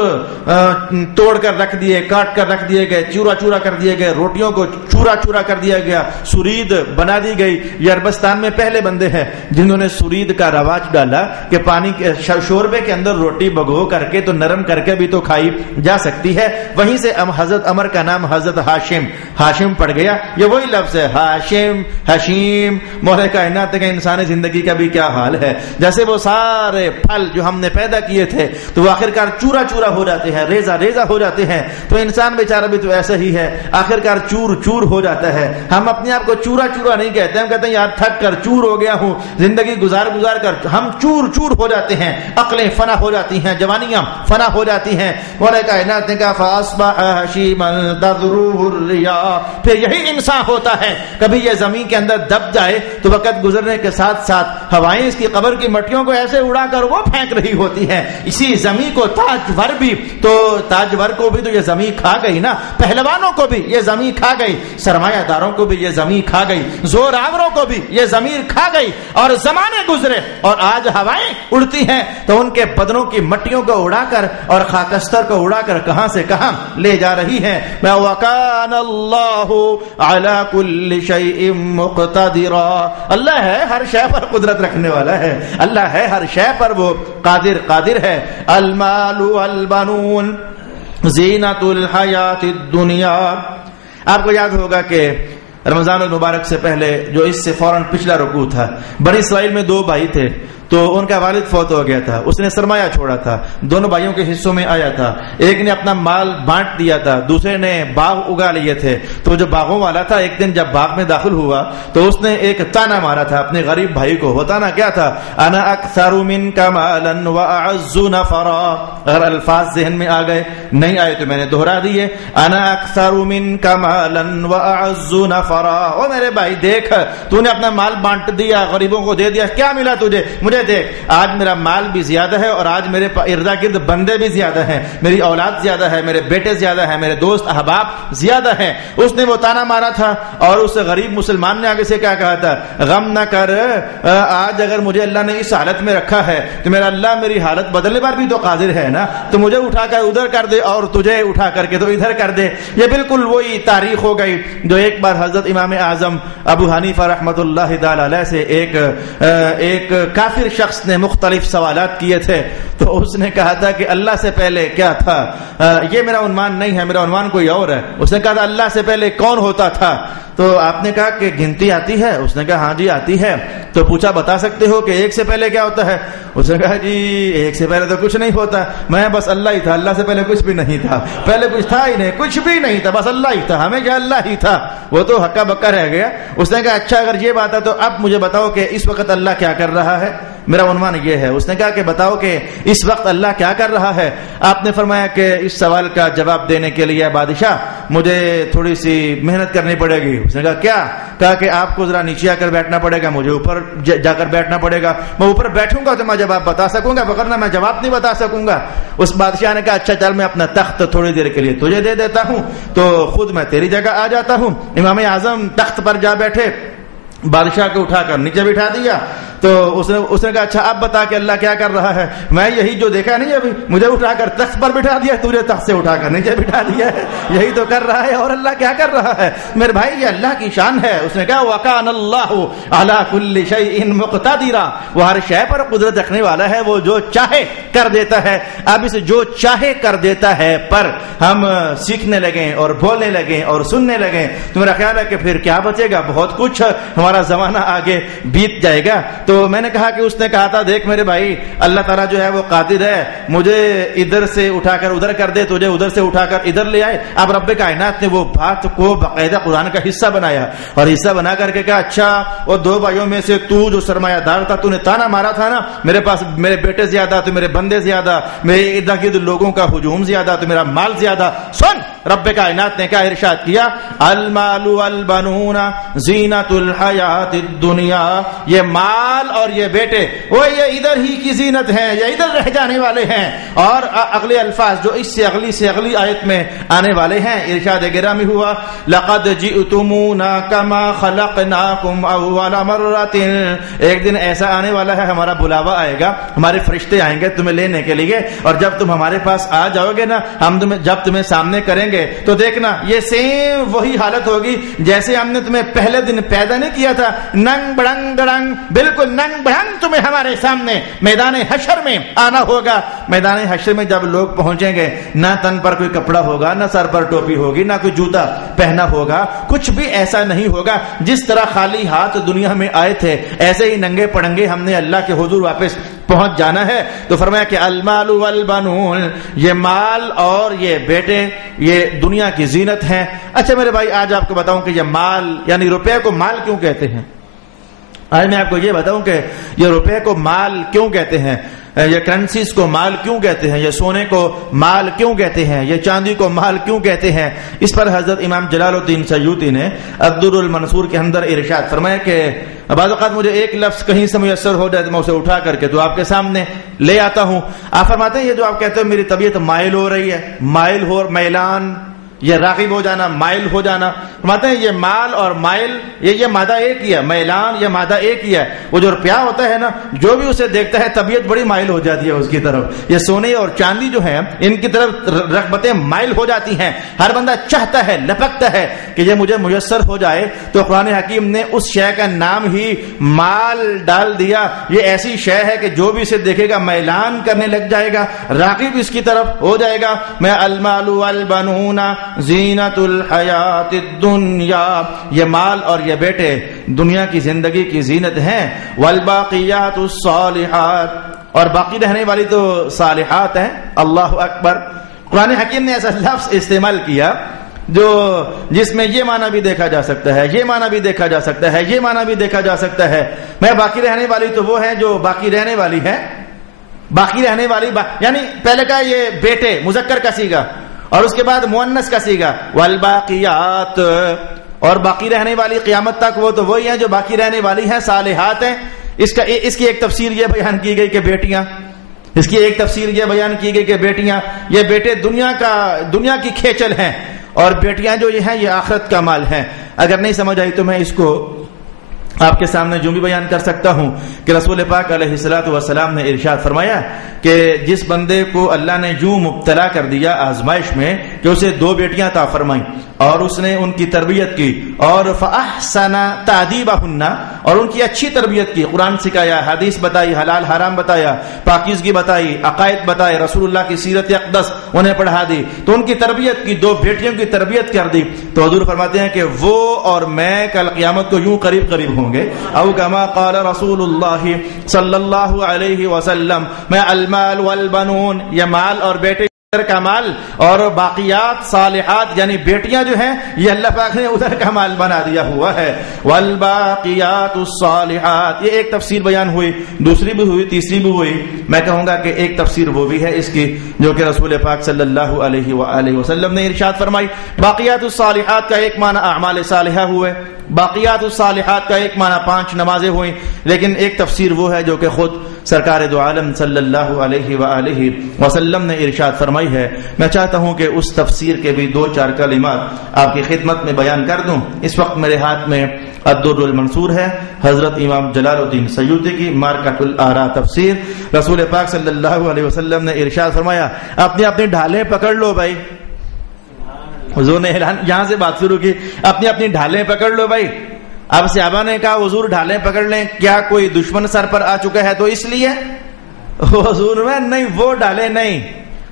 توڑ کر رکھ دیے، کاٹ کر رکھ دیے گئے، چورا چورا کر دیے گئے، روٹیوں کو چورا چورا کر دیا گیا، سرید بنا دی گئی. یہ عربستان میں پہلے بندے ہیں جنہوں نے سرید کا رواج ڈالا کہ پانی کے شوربے کے اندر روٹی بگو کر کے تو نرم کر کے بھی تو کھائی جا سکتی ہے. وہیں سے حضرت عمر کا نام حضرت ہاشم پڑ گیا. یہ وہی لفظ ہے ہاشم، حشیم. مولا کائنات کا انسانی زندگی کا بھی کیا حال ہے. جیسے وہ سارے پھل جو ہم نے پیدا کیے تھے تو آخرکار چورا چورا ہو جاتے ہیں، ریزہ ریزہ ہو جاتے ہیں. تو انسان بیچارہ بھی تو ایسا ہی ہے، آخرکار چور چور ہو جاتا ہے. ہم اپنے آپ کو چورا چورا نہیں کہتے، ہم کہتے ہیں یار تھک کر چور ہو گیا ہوں، زندگی گزار کر ہم چور چور ہو جاتے ہیں. عقلیں فنا ہو جاتی ہیں، جوانیاں فنا ہو جاتی ہیں. مولا کائنات نے کہا فاصبح حشیما تذروه الرياح. پھر یہی انسان ہوتا ہے، کبھی یہ زمین کے اندر دب جائے تو وقت گزرنے کے ساتھ ساتھ ہوائیں اس کی قبر کی مٹیوں کو ایسے اڑا کر وہ پھینک رہی ہوتی ہیں. اسی زمین کو تاجور بھی تو تاجور کو بھی تو یہ زمین کھا گئی نا، پہلوانوں کو بھی یہ زمین کھا گئی، سرمایہ داروں کو بھی یہ زمین کھا گئی، زور آوروں کو بھی یہ زمین کھا گئی. اور زمانے گزرے اور آج ہوائیں اڑتی ہیں تو ان کے بدنوں کی مٹیوں کو اڑا کر اور خاکستر کو اڑا کر کہاں سے کہاں لے جا رہی ہیں. وَكَانَ اللَّهُ عَلَى كُلِّ شَيْءٍ مُقْتَدِرًا. اللہ ہے ہر شے پر قدرت رکھنے والا ہے، اللہ ہے ہر شے پر وہ قادر ہے. المال والبنون زینت الحیات الدنیا. آپ کو یاد ہوگا کہ رمضان المبارک سے پہلے جو اس سے فوراً پچھلا رکوع تھا، بنی اسرائیل میں 2 بھائی تھے. تو ان کا والد فوت ہو گیا تھا، اس نے سرمایہ چھوڑا تھا، دونوں بھائیوں کے حصوں میں آیا تھا، ایک نے اپنا مال بانٹ دیا تھا، دوسرے نے باغ اگا لیے تھے. تو جو باغوں والا تھا ایک دن جب باغ میں داخل ہوا تو اس نے ایک تانا مارا تھا اپنے غریب بھائی کو. وہ تانا کیا تھا؟ انا اکثر منک مالا واعز نفرا. اگر الفاظ ذہن میں آ گئے، نہیں آئے تو میں نے دوہرا دیے. انا اکثر منک مالا واعز نفرا. او میرے بھائی دیکھ، تو نے اپنا مال بانٹ دیا، غریبوں کو دے دیا، کیا ملا تجھے؟ مجھے دیکھ، آج میرا مال بھی زیادہ ہے اور آج میرے اردا گرد بندے بھی زیادہ ہیں، میری اولاد زیادہ ہے، میرے بیٹے زیادہ ہیں، میرے دوست احباب زیادہ ہیں. اس نے وہ تانا مارا تھا اور اس غریب مسلمان نے آگے سے کیا کہا تھا؟ غم نہ کر، آج اگر مجھے اللہ نے اس حالت میں رکھا ہے تو میرا اللہ میری حالت بدلنے پر بھی تو قادر ہے نا، تو مجھے اٹھا کر ادھر کر دے اور تجھے اٹھا کر کے تو ادھر کر دے. یہ بالکل وہی تاریخ ہو گئی جو ایک بار حضرت امام اعظم ابو حنیفہ رحمۃ اللہ تعالی علیہ سے ایک کافر شخص نے مختلف سوالات کیے تھے. تو اس نے کہا تھا کہ اللہ سے پہلے کیا تھا؟ یہ میرا عنوان نہیں ہے، میرا عنوان کوئی اور ہے. اس نے کہا تھا اللہ سے پہلے کون ہوتا تھا؟ تو آپ نے کہا کہ گنتی آتی ہے؟ اس نے کہا ہاں جی آتی ہے. تو پوچھا بتا سکتے ہو کہ ایک سے پہلے کیا ہوتا ہے؟ اس نے کہا جی ایک سے پہلے تو کچھ نہیں ہوتا، میں بس اللہ ہی تھا، اللہ سے پہلے کچھ بھی نہیں تھا، پہلے کچھ تھا ہی نہیں، کچھ بھی نہیں تھا، بس اللہ ہی تھا، ہمیشہ اللہ ہی تھا، وہ تو ہکا بکا رہ گیا. اس نے کہا اچھا اگر یہ بات ہے تو اب مجھے بتاؤ کہ اس وقت اللہ کیا کر رہا ہے؟ میرا عنوان یہ ہے. اس نے کہا کہ بتاؤ کہ اس وقت اللہ کیا کر رہا ہے؟ آپ نے فرمایا کہ اس سوال کا جواب دینے کے لیے بادشاہ مجھے تھوڑی سی محنت کرنی پڑے گی. اس نے کہا کیا؟ کہا کہ آپ کو ذرا نیچے آ کر بیٹھنا پڑے گا، مجھے اوپر جا کر بیٹھنا پڑے گا، میں اوپر بیٹھوں گا تو میں جواب بتا سکوں گا، وغیرہ میں جواب نہیں بتا سکوں گا. اس بادشاہ نے کہا اچھا چل میں اپنا تخت تھوڑی دیر کے لیے تجھے دے دیتا ہوں، تو خود میں تیری جگہ آ جاتا ہوں. امام اعظم تخت پر جا بیٹھے، بادشاہ کو اٹھا کر نیچے بٹھا دیا. تو اس نے کہا اچھا اب بتا کہ اللہ کیا کر رہا ہے؟ میں یہی جو دیکھا نہیں ابھی، مجھے اٹھا کر تخت پر بٹھا دیا، تجھے تخت سے اٹھا کر نیچے بٹھا دیا ہے، یہی تو کر رہا ہے. اور اللہ کیا کر رہا ہے؟ میرے بھائی یہ اللہ کی شان ہے. اس نے کہا وَكَانَ اللَّهُ عَلَى كُلِّ شَيْءٍ مُقْتَدِرًا. وہ ہر شے پر قدرت رکھنے والا ہے، وہ جو چاہے کر دیتا ہے. اب اس جو چاہے کر دیتا ہے پر ہم سیکھنے لگیں اور بولنے لگیں اور سننے لگیں تو میرا خیال ہے کہ پھر کیا بچے گا؟ بہت کچھ ہمارا زمانہ آگے بیت جائے گا. تو میں نے کہا کہ اس نے کہا تھا دیکھ میرے بھائی اللہ تعالیٰ جو ہے وہ قادر ہے، مجھے ادھر سے اٹھا کر ادھر کر دے، تجھے ادھر سے اٹھا کر ادھر لے آئے. اب رب کائنات نے وہ بات کو باقاعدہ قرآن کا حصہ بنایا اور حصہ بنا کر کے کہا اچھا وہ دو بھائیوں میں سے تو جو سرمایہ دار تھا، تو نے تانا مارا تھا نا میرے پاس میرے بیٹے زیادہ تو میرے بندے زیادہ، میرے ارد گرد لوگوں کا ہجوم زیادہ تو میرا مال زیادہ. سن رب کائنات نے کیا ارشاد کیا؟ المال والبنون زینت الحیات الدنیا. یہ مال اور یہ بیٹے وہ یہ ادھر ہی کی زینت ہیں، یہ ادھر رہ جانے والے ہیں. اور اگلے الفاظ جو اس سے اگلی آیت میں آنے والے ہیں، ارشاد گرامی ہوا لقد جئتمونا کما خلقناکم اول مرۃ. ایک دن ایسا آنے والا ہے، ہمارا بلاوا آئے گا، ہمارے فرشتے آئیں گے تمہیں لینے کے لیے، اور جب تم ہمارے پاس آ جاؤ گے نا، ہم جب تمہیں سامنے کریں گے تو دیکھنا یہ سیم وہی حالت ہوگی جیسے ہم نے تمہیں پہلے دن پیدا نہیں کیا تھا. ننگ بڑنگ گڑنگ، بالکل ننگ بڑنگ تمہیں ہمارے سامنے میدان حشر میں آنا ہوگا. میدان حشر میں جب لوگ پہنچیں گے، نہ تن پر کوئی کپڑا ہوگا، نہ سر پر ٹوپی ہوگی، نہ کوئی جوتا پہنا ہوگا، کچھ بھی ایسا نہیں ہوگا. جس طرح خالی ہاتھ دنیا میں آئے تھے ایسے ہی ننگے پڑنگے ہم نے اللہ کے حضور واپس پہنچ جانا ہے. تو فرمایا کہ المال والبنون، یہ مال اور یہ بیٹے یہ دنیا کی زینت ہیں. اچھا میرے بھائی آج آپ کو بتاؤں کہ یہ مال یعنی روپے کو مال کیوں کہتے ہیں. آج میں آپ کو یہ بتاؤں کہ یہ روپے کو مال کیوں کہتے ہیں، یہ کرنسیز کو مال کیوں کہتے ہیں، یہ سونے کو مال کیوں کہتے ہیں، یہ چاندی کو مال کیوں کہتے ہیں. اس پر حضرت امام جلال الدین سیوطی نے الدر المنصور کے اندر ارشاد فرمایا کہ بعض اوقات مجھے ایک لفظ کہیں سے میسر ہو جائے تو میں اسے اٹھا کر کے تو آپ کے سامنے لے آتا ہوں. آپ فرماتے ہیں یہ جو آپ کہتے ہیں میری طبیعت مائل ہو رہی ہے، مائل ہو میلان یہ راغب ہو جانا، مائل ہو جانا، فرماتے ہیں یہ مال اور مائل یہ مادہ ایک ہی ہے، میلان یہ مادہ ایک ہی ہے. وہ جو روپیہ ہوتا ہے نا، جو بھی اسے دیکھتا ہے طبیعت بڑی مائل ہو جاتی ہے اس کی طرف. یہ سونے اور چاندی جو ہے ان کی طرف رغبتیں مائل ہو جاتی ہیں. ہر بندہ چاہتا ہے، لپکتا ہے کہ یہ مجھے میسر ہو جائے. تو قرآن حکیم نے اس شے کا نام ہی مال ڈال دیا. یہ ایسی شے ہے کہ جو بھی اسے دیکھے گا میلان کرنے لگ جائے گا، راغب اس کی طرف ہو جائے گا. میں المال والبنون زینت الحیات الدنیا، یہ مال اور یہ بیٹے دنیا کی زندگی کی زینت ہیں. والباقیات الصالحات، اور باقی رہنے والی تو صالحات ہیں. اللہ اکبر. قرآن حکیم نے ایسا لفظ استعمال کیا جس میں یہ معنی بھی دیکھا جا سکتا ہے، یہ معنی بھی دیکھا جا سکتا ہے، یہ معنی بھی دیکھا جا سکتا ہے. میں باقی رہنے والی تو وہ ہے جو باقی رہنے والی ہے. باقی رہنے والی یعنی پہلے کا یہ بیٹے مذکر کا صیغہ، اور اس کے بعد مؤنث کا صیغہ والباقیات، اور باقی رہنے والی قیامت تک وہ تو وہی ہیں جو باقی رہنے والی ہیں، صالحات ہیں. اس کی ایک تفسیر یہ بیان کی گئی کہ بیٹیاں، اس کی ایک تفسیر یہ بیان کی گئی کہ بیٹیاں، یہ بیٹے دنیا کی کھیچل ہیں، اور بیٹیاں جو یہ ہیں یہ آخرت کا مال ہیں. اگر نہیں سمجھ آئی تو میں اس کو آپ کے سامنے جو بھی بیان کر سکتا ہوں کہ رسول پاک علیہ الصلوۃ والسلام نے ارشاد فرمایا کہ جس بندے کو اللہ نے یوں مبتلا کر دیا آزمائش میں کہ اسے 2 بیٹیاں عطا فرمائیں اور اس نے ان کی تربیت کی، اور فاحسن تعذیبہن، اور ان کی اچھی تربیت کی، قرآن سکھایا، حدیث بتائی، حلال حرام بتایا، پاکیزگی بتائی، عقائد بتائے، رسول اللہ کی سیرت اقدس انہیں پڑھا دی، تو ان کی تربیت کی، 2 بیٹیوں کی تربیت کر دی، تو حضور فرماتے ہیں کہ وہ اور میں کل قیامت کو یوں قریب قریب ہوں گے. او کما قال رسول اللہ صلی اللہ علیہ وسلم، میں المال والبنون، یہ مال اور بیٹے کا مال، اور باقیات صالحات یعنی بیٹیاں جو ہیں یہ اللہ پاک نے ادھر کا مال بنا دیا ہوا ہے. والباقیات الصالحات، یہ ایک تفسیر بیان ہوئی، دوسری بھی ہوئی، تیسری بھی ہوئی. میں کہوں گا کہ ایک تفسیر وہ بھی ہے اس کی جو کہ رسول پاک صلی اللہ علیہ وآلہ وسلم نے ارشاد فرمائی. باقیات الصالحات کا ایک معنی اعمال صالحہ ہوئے، باقیات الصالحات کا ایک معنی 5 نمازیں ہوئیں، لیکن ایک تفسیر وہ ہے جو کہ خود سرکار دو عالم صلی اللہ علیہ وآلہ وسلم نے ارشاد فرمائی ہے. میں چاہتا ہوں کہ اس تفسیر کے بھی 2-4 کلمات آپ کی خدمت میں بیان کر دوں. اس وقت میرے ہاتھ میں الدر المنصور ہے، حضرت امام جلال الدین سیوطی کی مارکۃ الآراء تفسیر. رسول پاک صلی اللہ علیہ وسلم نے ارشاد فرمایا اپنی ڈھالیں پکڑ لو بھائی. حضور نے اعلان یہاں سے بات شروع کی، اپنی ڈھالیں پکڑ لو بھائی. اب صحابہ نے کہا حضور ڈھالیں پکڑ لیں، کیا کوئی دشمن سر پر آ چکا ہے تو اس لیے؟ حضور میں نہیں، وہ ڈھالیں نہیں،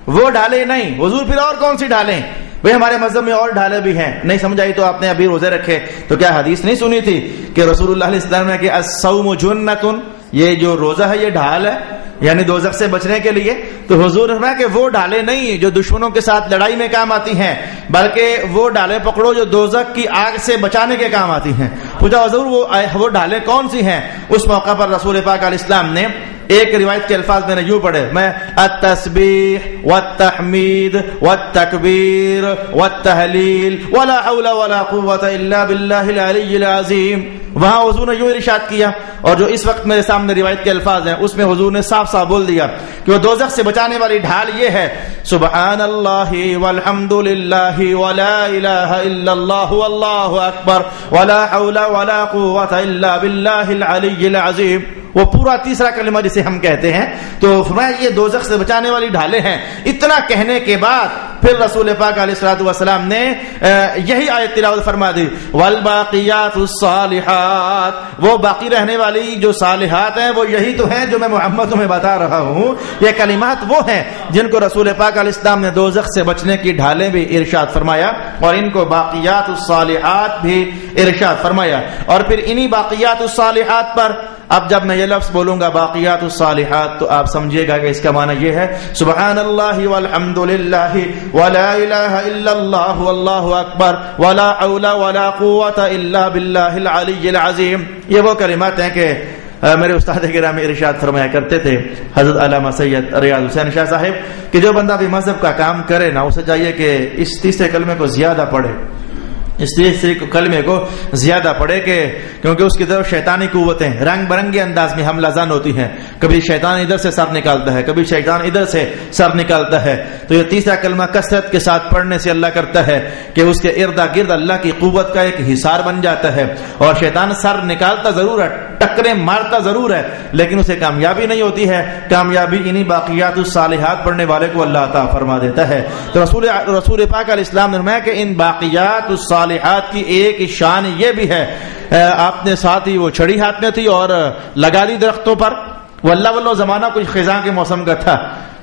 وہ ڈھالیں نہیں. حضور پھر اور کون سی ڈھالیں؟ بھئی ہمارے مذہب میں اور ڈھالیں بھی ہیں. نہیں سمجھ آئی تو آپ نے ابھی روزے رکھے تو کیا حدیث نہیں سنی تھی کہ رسول اللہ علیہ السلام نے کہ الصوم جنۃ، یہ جو روزہ ہے یہ ڈھال ہے، یعنی دوزخ سے بچنے کے لیے. تو حضور نے کہ وہ ڈالیں نہیں جو دشمنوں کے ساتھ لڑائی میں کام آتی ہیں، بلکہ وہ ڈالیں پکڑو جو دوزخ کی آگ سے بچانے کے کام آتی ہیں. پوچھا حضور وہ ڈالیں کون سی ہیں؟ اس موقع پر رسول پاک علیہ السلام نے ایک روایت کے الفاظ میں نے یوں پڑھے، میں التسبیح والتحمید والتکبیر والتحلیل ولا حول ولا قوة الا باللہ العلی العظیم. وہاں حضور نے یوں ارشاد کیا، اور جو اس وقت میرے سامنے روایت کے الفاظ ہیں اس میں حضور نے صاف صاف بول دیا کہ وہ دوزخ سے بچانے والی ڈھال یہ ہے، سبحان اللہ والحمد للہ ولا الہ الا اللہ واللہ اکبر ولا حول ولا قوة الا باللہ العلی العظیم. وہ پورا تیسرا کلمہ جسے ہم کہتے ہیں. تو فرمایا یہ دوزخ سے بچانے والی ڈھالیں ہیں. اتنا کہنے کے بعد پھر رسول پاک علیہ الصلوۃ والسلام نے یہی آیت تلاوت فرما دی، والباقیات الصالحات، وہ باقی رہنے والی جو صالحات ہیں وہ یہی تو ہیں جو میں محمد تمہیں بتا رہا ہوں. یہ کلمات وہ ہیں جن کو رسول پاک علیہ السلام نے دوزخ سے بچنے کی ڈھالیں بھی ارشاد فرمایا، اور ان کو باقیات الصالحات بھی ارشاد فرمایا. اور پھر انہی باقیات الصالحات پر اب جب میں یہ لفظ بولوں گا باقیات الصالحات تو آپ سمجھیے گا کہ اس کا معنی یہ ہے سبحان اللہ والحمد للہ ولا الہ الا اللہ واللہ اکبر ولا حول ولا قوة الا باللہ العلی العظیم. یہ وہ کلمات ہیں کہ میرے استاد کرام ارشاد فرمایا کرتے تھے حضرت علامہ سید ریاض حسین شاہ صاحب کہ جو بندہ بھی مذہب کا کام کرے نا اسے چاہیے کہ اس تیسرے کلمے کو زیادہ پڑھے، اس تیسرے کلمے کو زیادہ پڑھے، کہ کیونکہ اس کی طرف شیطانی قوتیں رنگ برنگے انداز میں حملہ زن ہوتی ہیں. کبھی شیطان ادھر سے سر نکالتا ہے، کبھی شیطان ادھر سے سر نکالتا ہے. تو یہ تیسرا کلمہ کثرت کے ساتھ پڑھنے سے اللہ کرتا ہے کہ اس کے ارد گرد اللہ کی قوت کا ایک حصار بن جاتا ہے. اور شیطان سر نکالتا ضرور ہے، ٹکریں مارتا ضرور ہے، لیکن اسے کامیابی نہیں ہوتی ہے. کامیابی انہی باقیات الصالحات پڑھنے والے کو اللہ عطا فرما دیتا ہے. تو رسول پاک علیہ السلام نے فرمایا کہ ان باقیات الصالحات کی ایک شان یہ بھی ہے، آپ نے ساتھ ہی وہ چھڑی ہاتھ میں تھی اور لگا لی درختوں پر. واللہ زمانہ کچھ خزاں کے موسم کا تھا،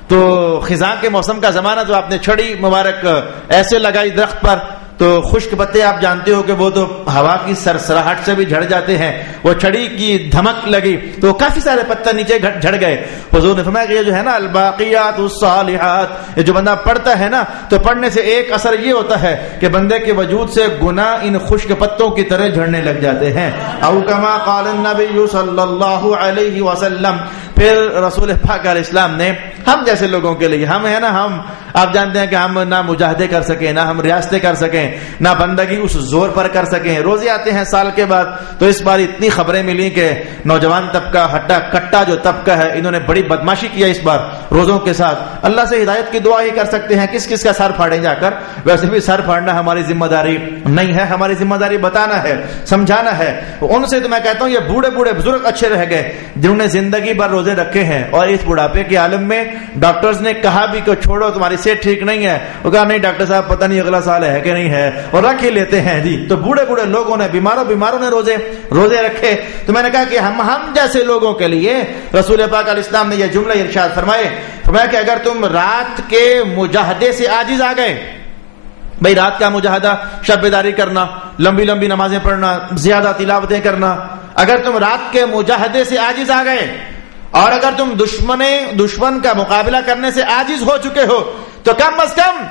تو خزاں کے موسم کا زمانہ، تو آپ نے چھڑی مبارک ایسے لگائی درخت پر، تو خشک پتے آپ جانتے ہو کہ وہ تو ہوا کی سرسراہٹ سے بھی جھڑ جاتے ہیں، وہ چھڑی کی دھمک لگی تو کافی سارے پتے نیچے جھڑ گئے۔ حضور نے فرمایا کہ یہ جو ہے نا الباقیات الصالحات، یہ جو بندہ پڑھتا ہے نا تو پڑھنے سے ایک اثر یہ ہوتا ہے کہ بندے کے وجود سے گناہ ان خشک پتوں کی طرح جھڑنے لگ جاتے ہیں۔ او کما قال النبی صلی اللہ علیہ وسلم، پھر رسول پاک علیہ السلام نے ہم جیسے لوگوں کے لیے، ہم ہے نا، ہم آپ جانتے ہیں کہ ہم نہ مجاہدے کر سکیں، نہ ہم ریاستیں کر سکیں، نہ بندگی اس زور پر کر سکیں، روزے آتے ہیں سال کے بعد، تو اس بار اتنی خبریں ملی کہ نوجوان طبقہ ہٹا کٹا جو طبقہ ہے انہوں نے بڑی بدماشی کیا اس بار روزوں کے ساتھ۔ اللہ سے ہدایت کی دعا ہی کر سکتے ہیں، کس کس کا سر پھاڑیں جا کر، ویسے بھی سر پھاڑنا ہماری ذمہ داری نہیں ہے، ہماری ذمہ داری بتانا ہے، سمجھانا ہے۔ ان سے تو میں کہتا ہوں یہ بوڑھے بوڑھے بزرگ اچھے رہ گئے جنہوں نے زندگی بھر روزے رکھے ہیں، اور اس بڑھاپے کے عالم میں ڈاکٹرز نے کہا بھی کہ چھوڑو تمہاری صحت ٹھیک نہیں ہے، وہ کہا نہیں ڈاکٹر صاحب پتہ نہیں اگلا سال ہے کہ نہیں ہے، اور رکھ ہی لیتے ہیں جی۔ تو بوڑھے بوڑھے لوگوں نے، بیماروں نے روزے رکھے۔ تو میں نے کہا کہ ہم جیسے لوگوں کے لیے رسول پاک علیہ السلام نے یہ جملہ ارشاد فرمایا کہ اگر تم رات کے مجاہدے سے عاجز آ گئے، بھئی رات کا مجاہدہ، شب بیداری کرنا، لمبی لمبی نمازیں پڑھنا، زیادہ تلاوتیں کرنا، اگر تم رات کے مجاہدے سے عاجز آ گئے، اور اگر تم دشمن کا مقابلہ کرنے سے عاجز ہو چکے ہو، تو کم از کم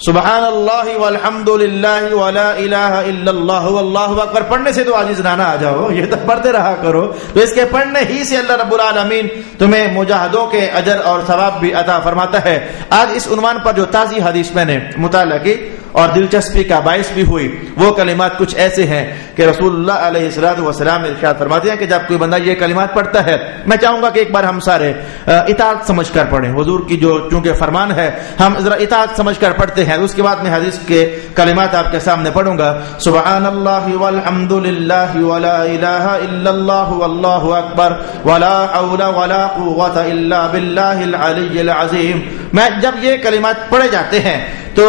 سبحان اللہ والحمد للہ ولا الہ الا اللہ واللہ اکبر پڑھنے سے تو عاجز نہ آ جاؤ، یہ تو پڑھتے رہا کرو۔ تو اس کے پڑھنے ہی سے اللہ رب العالمین تمہیں مجاہدوں کے اجر اور ثواب بھی عطا فرماتا ہے۔ آج اس عنوان پر جو تازی حدیث میں نے مطالعہ کی اور دلچسپی کا باعث بھی ہوئی، وہ کلمات کچھ ایسے ہیں کہ رسول اللہ علیہ السلام ارشاد فرماتے ہیں کہ جب کوئی بندہ یہ کلمات پڑھتا ہے، میں چاہوں گا کہ ایک بار ہم سارے اطاعت سمجھ کر پڑھیں، حضور کی جو چونکہ فرمان ہے ہم ذرا اطاعت سمجھ کر پڑھتے ہیں۔ اس کے بعد میں حدیث کے کلمات آپ کے سامنے پڑھوں گا۔ سبحان اللہ والحمد للہ ولا الہ الا اللہ واللہ اکبر ولا حول ولا قوۃ الا باللہ العلی العظیم۔ میں جب یہ کلمات پڑھے جاتے ہیں تو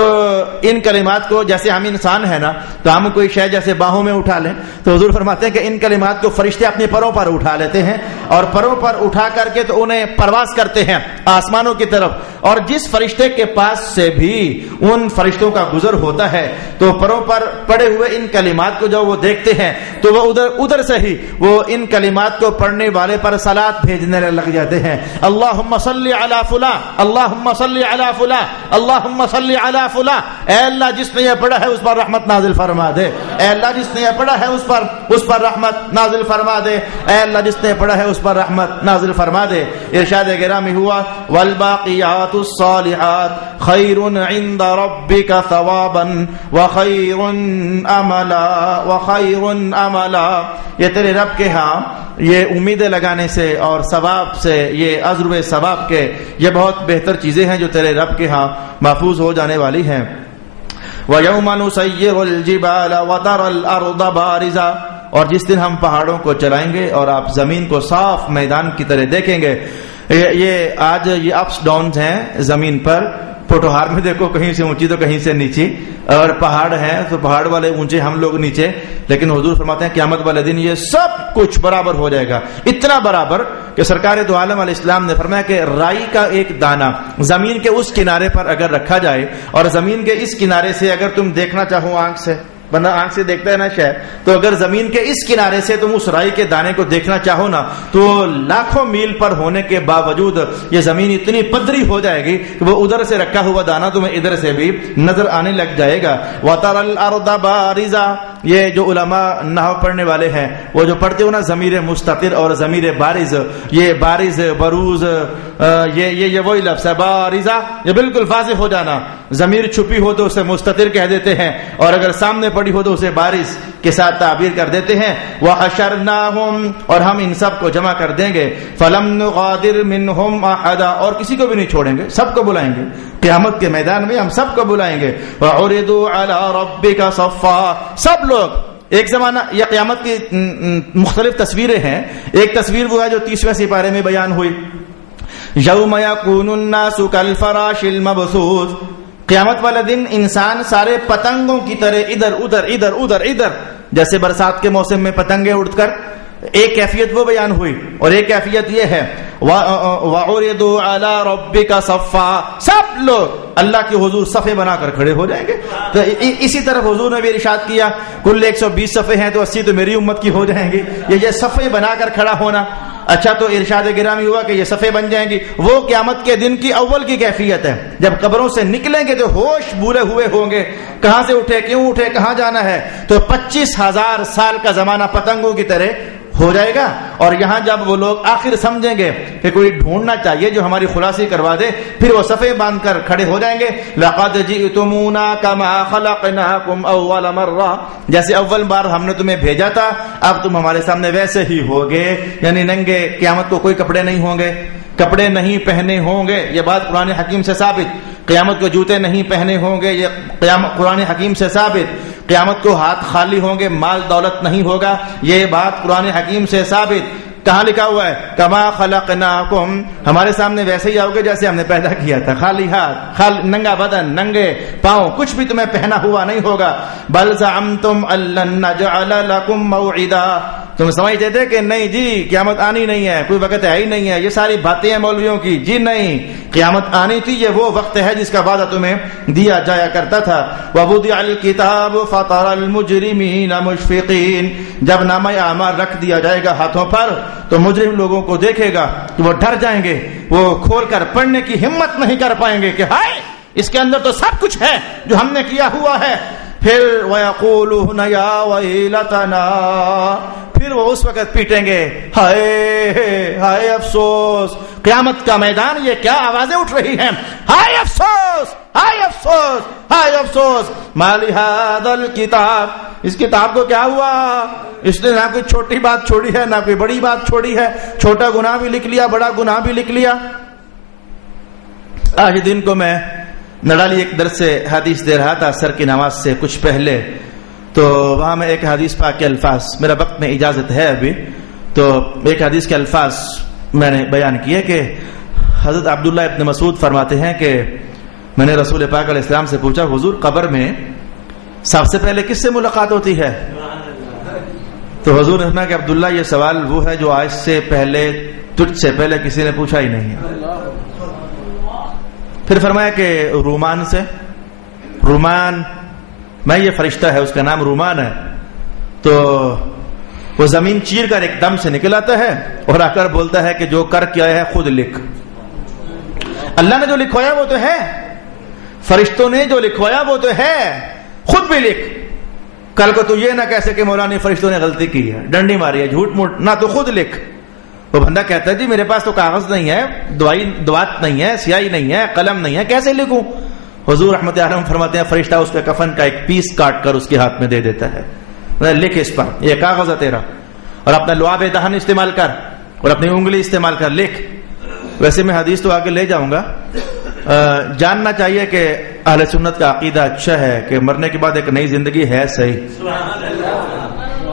ان کلمات کو، جیسے ہم انسان ہیں نا تو ہم کوئی شے جیسے باہوں میں اٹھا لیں تو حضور فرماتے ہیں کہ ان کلمات کو فرشتے اپنے پروں پر اٹھا لیتے ہیں، اور پروں پر اٹھا کر کے تو انہیں پرواز کرتے ہیں آسمانوں کی طرف، اور جس فرشتے کے پاس سے بھی ان فرشتوں کا گزر ہوتا ہے تو پروں پر پڑے ہوئے ان کلمات کو جب وہ دیکھتے ہیں تو وہ ادھر سے ہی وہ ان کلمات کو پڑھنے والے پر صلات بھیجنے لگ جاتے ہیں۔ اللہم صلی علی فلاں، اللہم صلی علی فلاں، اللہم صلی علی فلاں۔ اے اللہ جس نے یہ پڑھا ہے اس پر رحمت نازل فرما دے، اے اللہ جس نے یہ پڑھا ہے اس پر رحمت نازل فرما دے، اے اللہ جس نے پڑھا ہے اس پر رحمت نازل فرما دے۔ ارشاد گرامی ہوا والباقیات الصالحات خیر عند ربک ثوابا وخیر املا۔ یہ تیرے رب کے ہاں یہ امیدیں لگانے سے اور ثواب سے، یہ عذر ثواب کے، یہ بہت بہتر چیزیں ہیں جو تیرے رب کے ہاں محفوظ ہو جانے والی ہیں۔ وَيَوْمَ نُسَيِّرُ الْجِبَالَ وَتَرَى الْأَرْضَ بَارِزَةً، اور جس دن ہم پہاڑوں کو چلائیں گے اور آپ زمین کو صاف میدان کی طرح دیکھیں گے۔ یہ آج یہ اپس ڈاؤنز ہیں زمین پر، پوٹوہار میں دیکھو کہیں سے اونچی تو کہیں سے نیچی، اور پہاڑ ہیں تو پہاڑ والے اونچے، ہم لوگ نیچے، لیکن حضور فرماتے ہیں قیامت والے دن یہ سب کچھ برابر ہو جائے گا، اتنا برابر کہ سرکار دو عالم علیہ السلام نے فرمایا کہ رائی کا ایک دانہ زمین کے اس کنارے پر اگر رکھا جائے اور زمین کے اس کنارے سے اگر تم دیکھنا چاہو، آنکھ سے، بندہ آنکھ سے دیکھتا ہے نا شے، تو اگر زمین کے اس کنارے سے تم اس رائی کے دانے کو دیکھنا چاہو نا تو لاکھوں میل پر ہونے کے باوجود یہ زمین اتنی پدری ہو جائے گی کہ وہ ادھر سے رکھا ہوا دانا تمہیں ادھر سے بھی نظر آنے لگ جائے گا۔ وَتَرَى الْأَرْضَ بَارِزَةً، یہ جو علماء نحو پڑھنے والے ہیں وہ جو پڑھتے ہو نا ضمیر مستتر اور ضمیر بارز، یہ بارز بروز یہ وہی لفظ ہے، بارزہ یہ بالکل واضح ہو جانا، ضمیر چھپی ہو تو اسے مستتر کہہ دیتے ہیں، اور اگر سامنے پڑی ہو تو اسے بارز کے ساتھ تعبیر کر دیتے ہیں۔ وَحَشَرْنَاهُمْ، اور ہم ان سب کو جمع کر دیں گے، فَلَمْ نُغَادِرْ مِنْهُمْ أَحَدًا، اور کسی کو بھی نہیں چھوڑیں گے، سب کو بلائیں گے قیامت کے میدان میں، ہم سب کو بلائیں گے۔ وَعُرِضُوا عَلَى رَبِّكَ صَفًّا، سب لوگ ایک زمانہ، یہ قیامت کی مختلف تصویریں ہیں، ایک تصویر وہ ہے جو 30ویں سپارے میں بیان ہوئی، یوم یکون الناس کالفراش المبثوث، قیامت والا دن انسان سارے پتنگوں کی طرح ادھر ادھر ادھر ادھر ادھر، جیسے برسات کے موسم میں پتنگیں اڑ کر ایک کیفیت وہ بیان ہوئی، اور ایک کیفیت یہ ہے وَعُرِضُوا عَلَىٰ رَبِّكَ صَفًّا، سب لوگ اللہ کے حضور صفے بنا کر کھڑے ہو جائیں گے. تو اسی طرف حضور نے بھی ارشاد کیا کل 120 صفے ہیں تو 80 تو میری امت کی ہو جائیں گی. یہ صفے بنا کر کھڑا ہونا، اچھا تو ارشاد گرامی ہوا کہ یہ صفے بن جائیں گی. وہ قیامت کے دن کی اول کی کیفیت ہے، جب قبروں سے نکلیں گے تو ہوش بھولے ہوئے ہوں گے، کہاں سے اٹھے، کیوں اٹھے، کہاں جانا ہے. تو 25,000 سال کا زمانہ پتنگوں کی طرح ہو جائے گا. اور یہاں جب وہ لوگ آخر سمجھیں گے کہ کوئی ڈھونڈنا چاہیے جو ہماری خلاصی کروا دے، پھر وہ صفے باندھ کر کھڑے ہو جائیں گے. لقد جئتمونا کما خلقناکم اول مرہ، جیسے اول بار ہم نے تمہیں بھیجا تھا اب تم ہمارے سامنے ویسے ہی ہوگے، یعنی ننگے. قیامت کو کوئی کپڑے نہیں ہوں گے، کپڑے نہیں پہنے ہوں گے، یہ بات قرآن حکیم سے ثابت. قیامت کو جوتے نہیں پہنے ہوں گے، یہ قرآن حکیم سے ثابت. قیامت کو ہاتھ خالی ہوں گے، مال دولت نہیں ہوگا، یہ بات قرآن حکیم سے ثابت. کہاں لکھا ہوا ہے؟ کما خلقناکم، ہمارے سامنے ویسے ہی آؤ گے جیسے ہم نے پیدا کیا تھا، خالی ہاتھ، ننگا بدن، ننگے پاؤں، کچھ بھی تمہیں پہنا ہوا نہیں ہوگا. بل زعمتم ان لن نجعل لکم موعدا، تم سمجھتے تھے کہ نہیں جی قیامت آنی نہیں ہے، کوئی وقت ہے ہی نہیں ہے، یہ ساری باتیں ہیں مولویوں کی. جی نہیں، قیامت آنی تھی، یہ وہ وقت ہے جس کا وعدہ تمہیں دیا جایا کرتا تھا. ووضع الکتاب فترى المجرمین مشفقین، جب نامہ اعمال رکھ دیا جائے گا ہاتھوں پر تو مجرم لوگوں کو دیکھے گا کہ وہ ڈر جائیں گے، وہ کھول کر پڑھنے کی ہمت نہیں کر پائیں گے کہ ہائے اس کے اندر تو سب کچھ ہے جو ہم نے کیا ہوا ہے. پھر وَيَقُولُونَ يَا وَيْلَتَنَا، پھر وہ اس وقت پیٹیں گے ہائے ہائے افسوس. قیامت کا میدان، یہ کیا آوازیں اٹھ رہی ہیں، ہائے افسوس ہائے افسوس ہائے افسوس. مَا لِهَذَا الْكِتَابِ، اس کتاب کو کیا ہوا، اس نے نہ کوئی چھوٹی بات چھوڑی ہے نہ کوئی بڑی بات چھوڑی ہے، چھوٹا گناہ بھی لکھ لیا، بڑا گناہ بھی لکھ لیا. آج دن کو میں نڈالی ایک درس سے حدیث دے رہا تھا عصر کی نماز سے کچھ پہلے، تو وہاں میں ایک حدیث پاک کے الفاظ، میرا وقت میں اجازت ہے ابھی، تو ایک حدیث کے الفاظ میں نے بیان کیے کہ حضرت عبداللہ ابن مسعود فرماتے ہیں کہ میں نے رسول پاک علیہ السلام سے پوچھا حضور قبر میں سب سے پہلے کس سے ملاقات ہوتی ہے؟ تو حضور نے کہا کہ عبداللہ یہ سوال وہ ہے جو آج سے پہلے تجھ سے پہلے کسی نے پوچھا ہی نہیں ہے. پھر فرمایا کہ رومان سے، رومان میں یہ فرشتہ ہے اس کا نام رومان ہے، تو وہ زمین چیر کر ایک دم سے نکل آتا ہے اور آ کر بولتا ہے کہ جو کر کیا ہے خود لکھ. اللہ نے جو لکھوایا وہ تو ہے، فرشتوں نے جو لکھوایا وہ تو ہے، خود بھی لکھ. کل کو تو یہ نہ کہہ سکے مولانا فرشتوں نے غلطی کی ہے، ڈنڈی ماری ہے، جھوٹ موٹ نہ، تو خود لکھ. وہ بندہ کہتا ہے جی میرے پاس تو کاغذ نہیں ہے، دوات نہیں ہے، سیاہی نہیں ہے، قلم نہیں ہے، کیسے لکھوں؟ حضور رحمت عالم فرماتے ہیں فرشتہ اس کے کفن کا ایک پیس کاٹ کر اس کے ہاتھ میں دے دیتا ہے، لکھ اس پر، یہ کاغذ ہے تیرا، اور اپنا لعاب دہن استعمال کر اور اپنی انگلی استعمال کر، لکھ. ویسے میں حدیث تو آگے لے جاؤں گا. جاننا چاہیے کہ اہل سنت کا عقیدہ اچھا ہے کہ مرنے کے بعد ایک نئی زندگی ہے صحیح،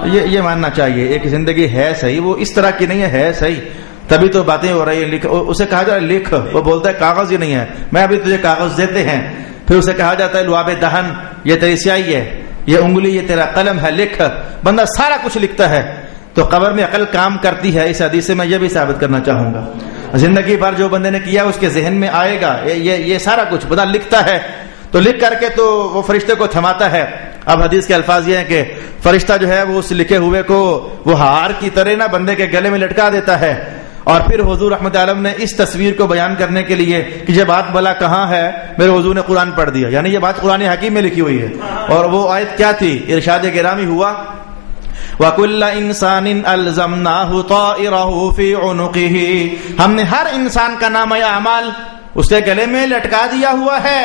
یہ ماننا چاہیے، ایک زندگی ہے صحیح، وہ اس طرح کی نہیں ہے صحیح، تبھی تو باتیں ہو رہی ہیں. اسے کہا جائے لکھ، وہ بولتا ہے کاغذ ہی نہیں ہے، میں ابھی تجھے کاغذ دیتے ہیں. پھر اسے کہا جاتا ہے لعاب دہن، یہ تیری سیاہی ہے، یہ انگلی، یہ تیرا قلم ہے، لکھ. بندہ سارا کچھ لکھتا ہے. تو قبر میں عقل کام کرتی ہے، اس حدیث سے میں یہ بھی ثابت کرنا چاہوں گا. زندگی بھر جو بندے نے کیا اس کے ذہن میں آئے گا، یہ سارا کچھ بندہ لکھتا ہے. تو لکھ کر کے تو وہ فرشتے کو تھماتا ہے. اب حدیث کے الفاظ یہ ہیں کہ فرشتہ جو ہے وہ اس لکھے ہوئے کو وہ ہار کی طرح نہ بندے کے گلے میں لٹکا دیتا ہے. اور پھر حضور رحمت عالم نے اس تصویر کو بیان کرنے کے لیے کہ یہ بات بلا کہاں ہے، میرے حضور نے قرآن پڑھ دیا، یعنی یہ بات قرآن حکیم میں لکھی ہوئی ہے. اور وہ آیت کیا تھی؟ ارشاد گرامی ہوا وَكُلَّ إِنسَانٍ أَلْزَمْنَاهُ طَائِرَهُ فِي عُنُقِهِ، ہم نے ہر انسان کا نام اعمال اس کے گلے میں لٹکا دیا ہوا ہے.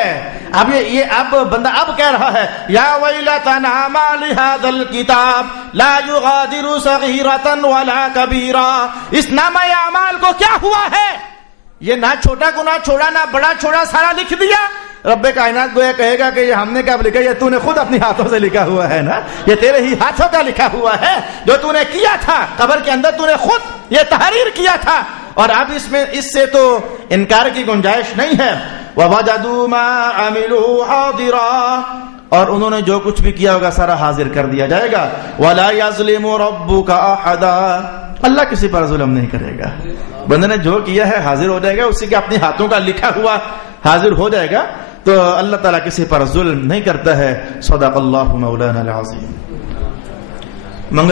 اب اب بندہ اب کہہ رہا ہے یا ویلتنا ما لهذا الكتاب لا يغادر صغيرة ولا كبيرة، اس نام اعمال کو کیا ہوا ہے؟ یہ نہ چھوٹا گناہ چھوڑا نہ بڑا چھوڑا، سارا لکھ دیا. رب کائنات گویا کہے گا کہ یہ ہم نے کب لکھا؟ یہ تو نے خود اپنی ہاتھوں سے لکھا ہوا ہے نا، یہ تیرے ہی ہاتھوں کا لکھا ہوا ہے جو تو نے کیا تھا قبر کے اندر، تو نے خود یہ تحریر کیا تھا. اور اب اس سے تو انکار کی گنجائش نہیں ہے. وَوَجَدُوا مَا عَمِلُوا حَاضِرًا، اور انہوں نے جو کچھ بھی کیا ہوگا سارا حاضر کر دیا جائے گا. وَلَا يَظْلِمُ رَبُّكَ أَحَدًا, اللہ کسی پر ظلم نہیں کرے گا. بندے نے جو کیا ہے حاضر ہو جائے گا, اسی کے اپنے ہاتھوں کا لکھا ہوا حاضر ہو جائے گا. تو اللہ تعالیٰ کسی پر ظلم نہیں کرتا ہے. صدق اللہ مولانا العظیم.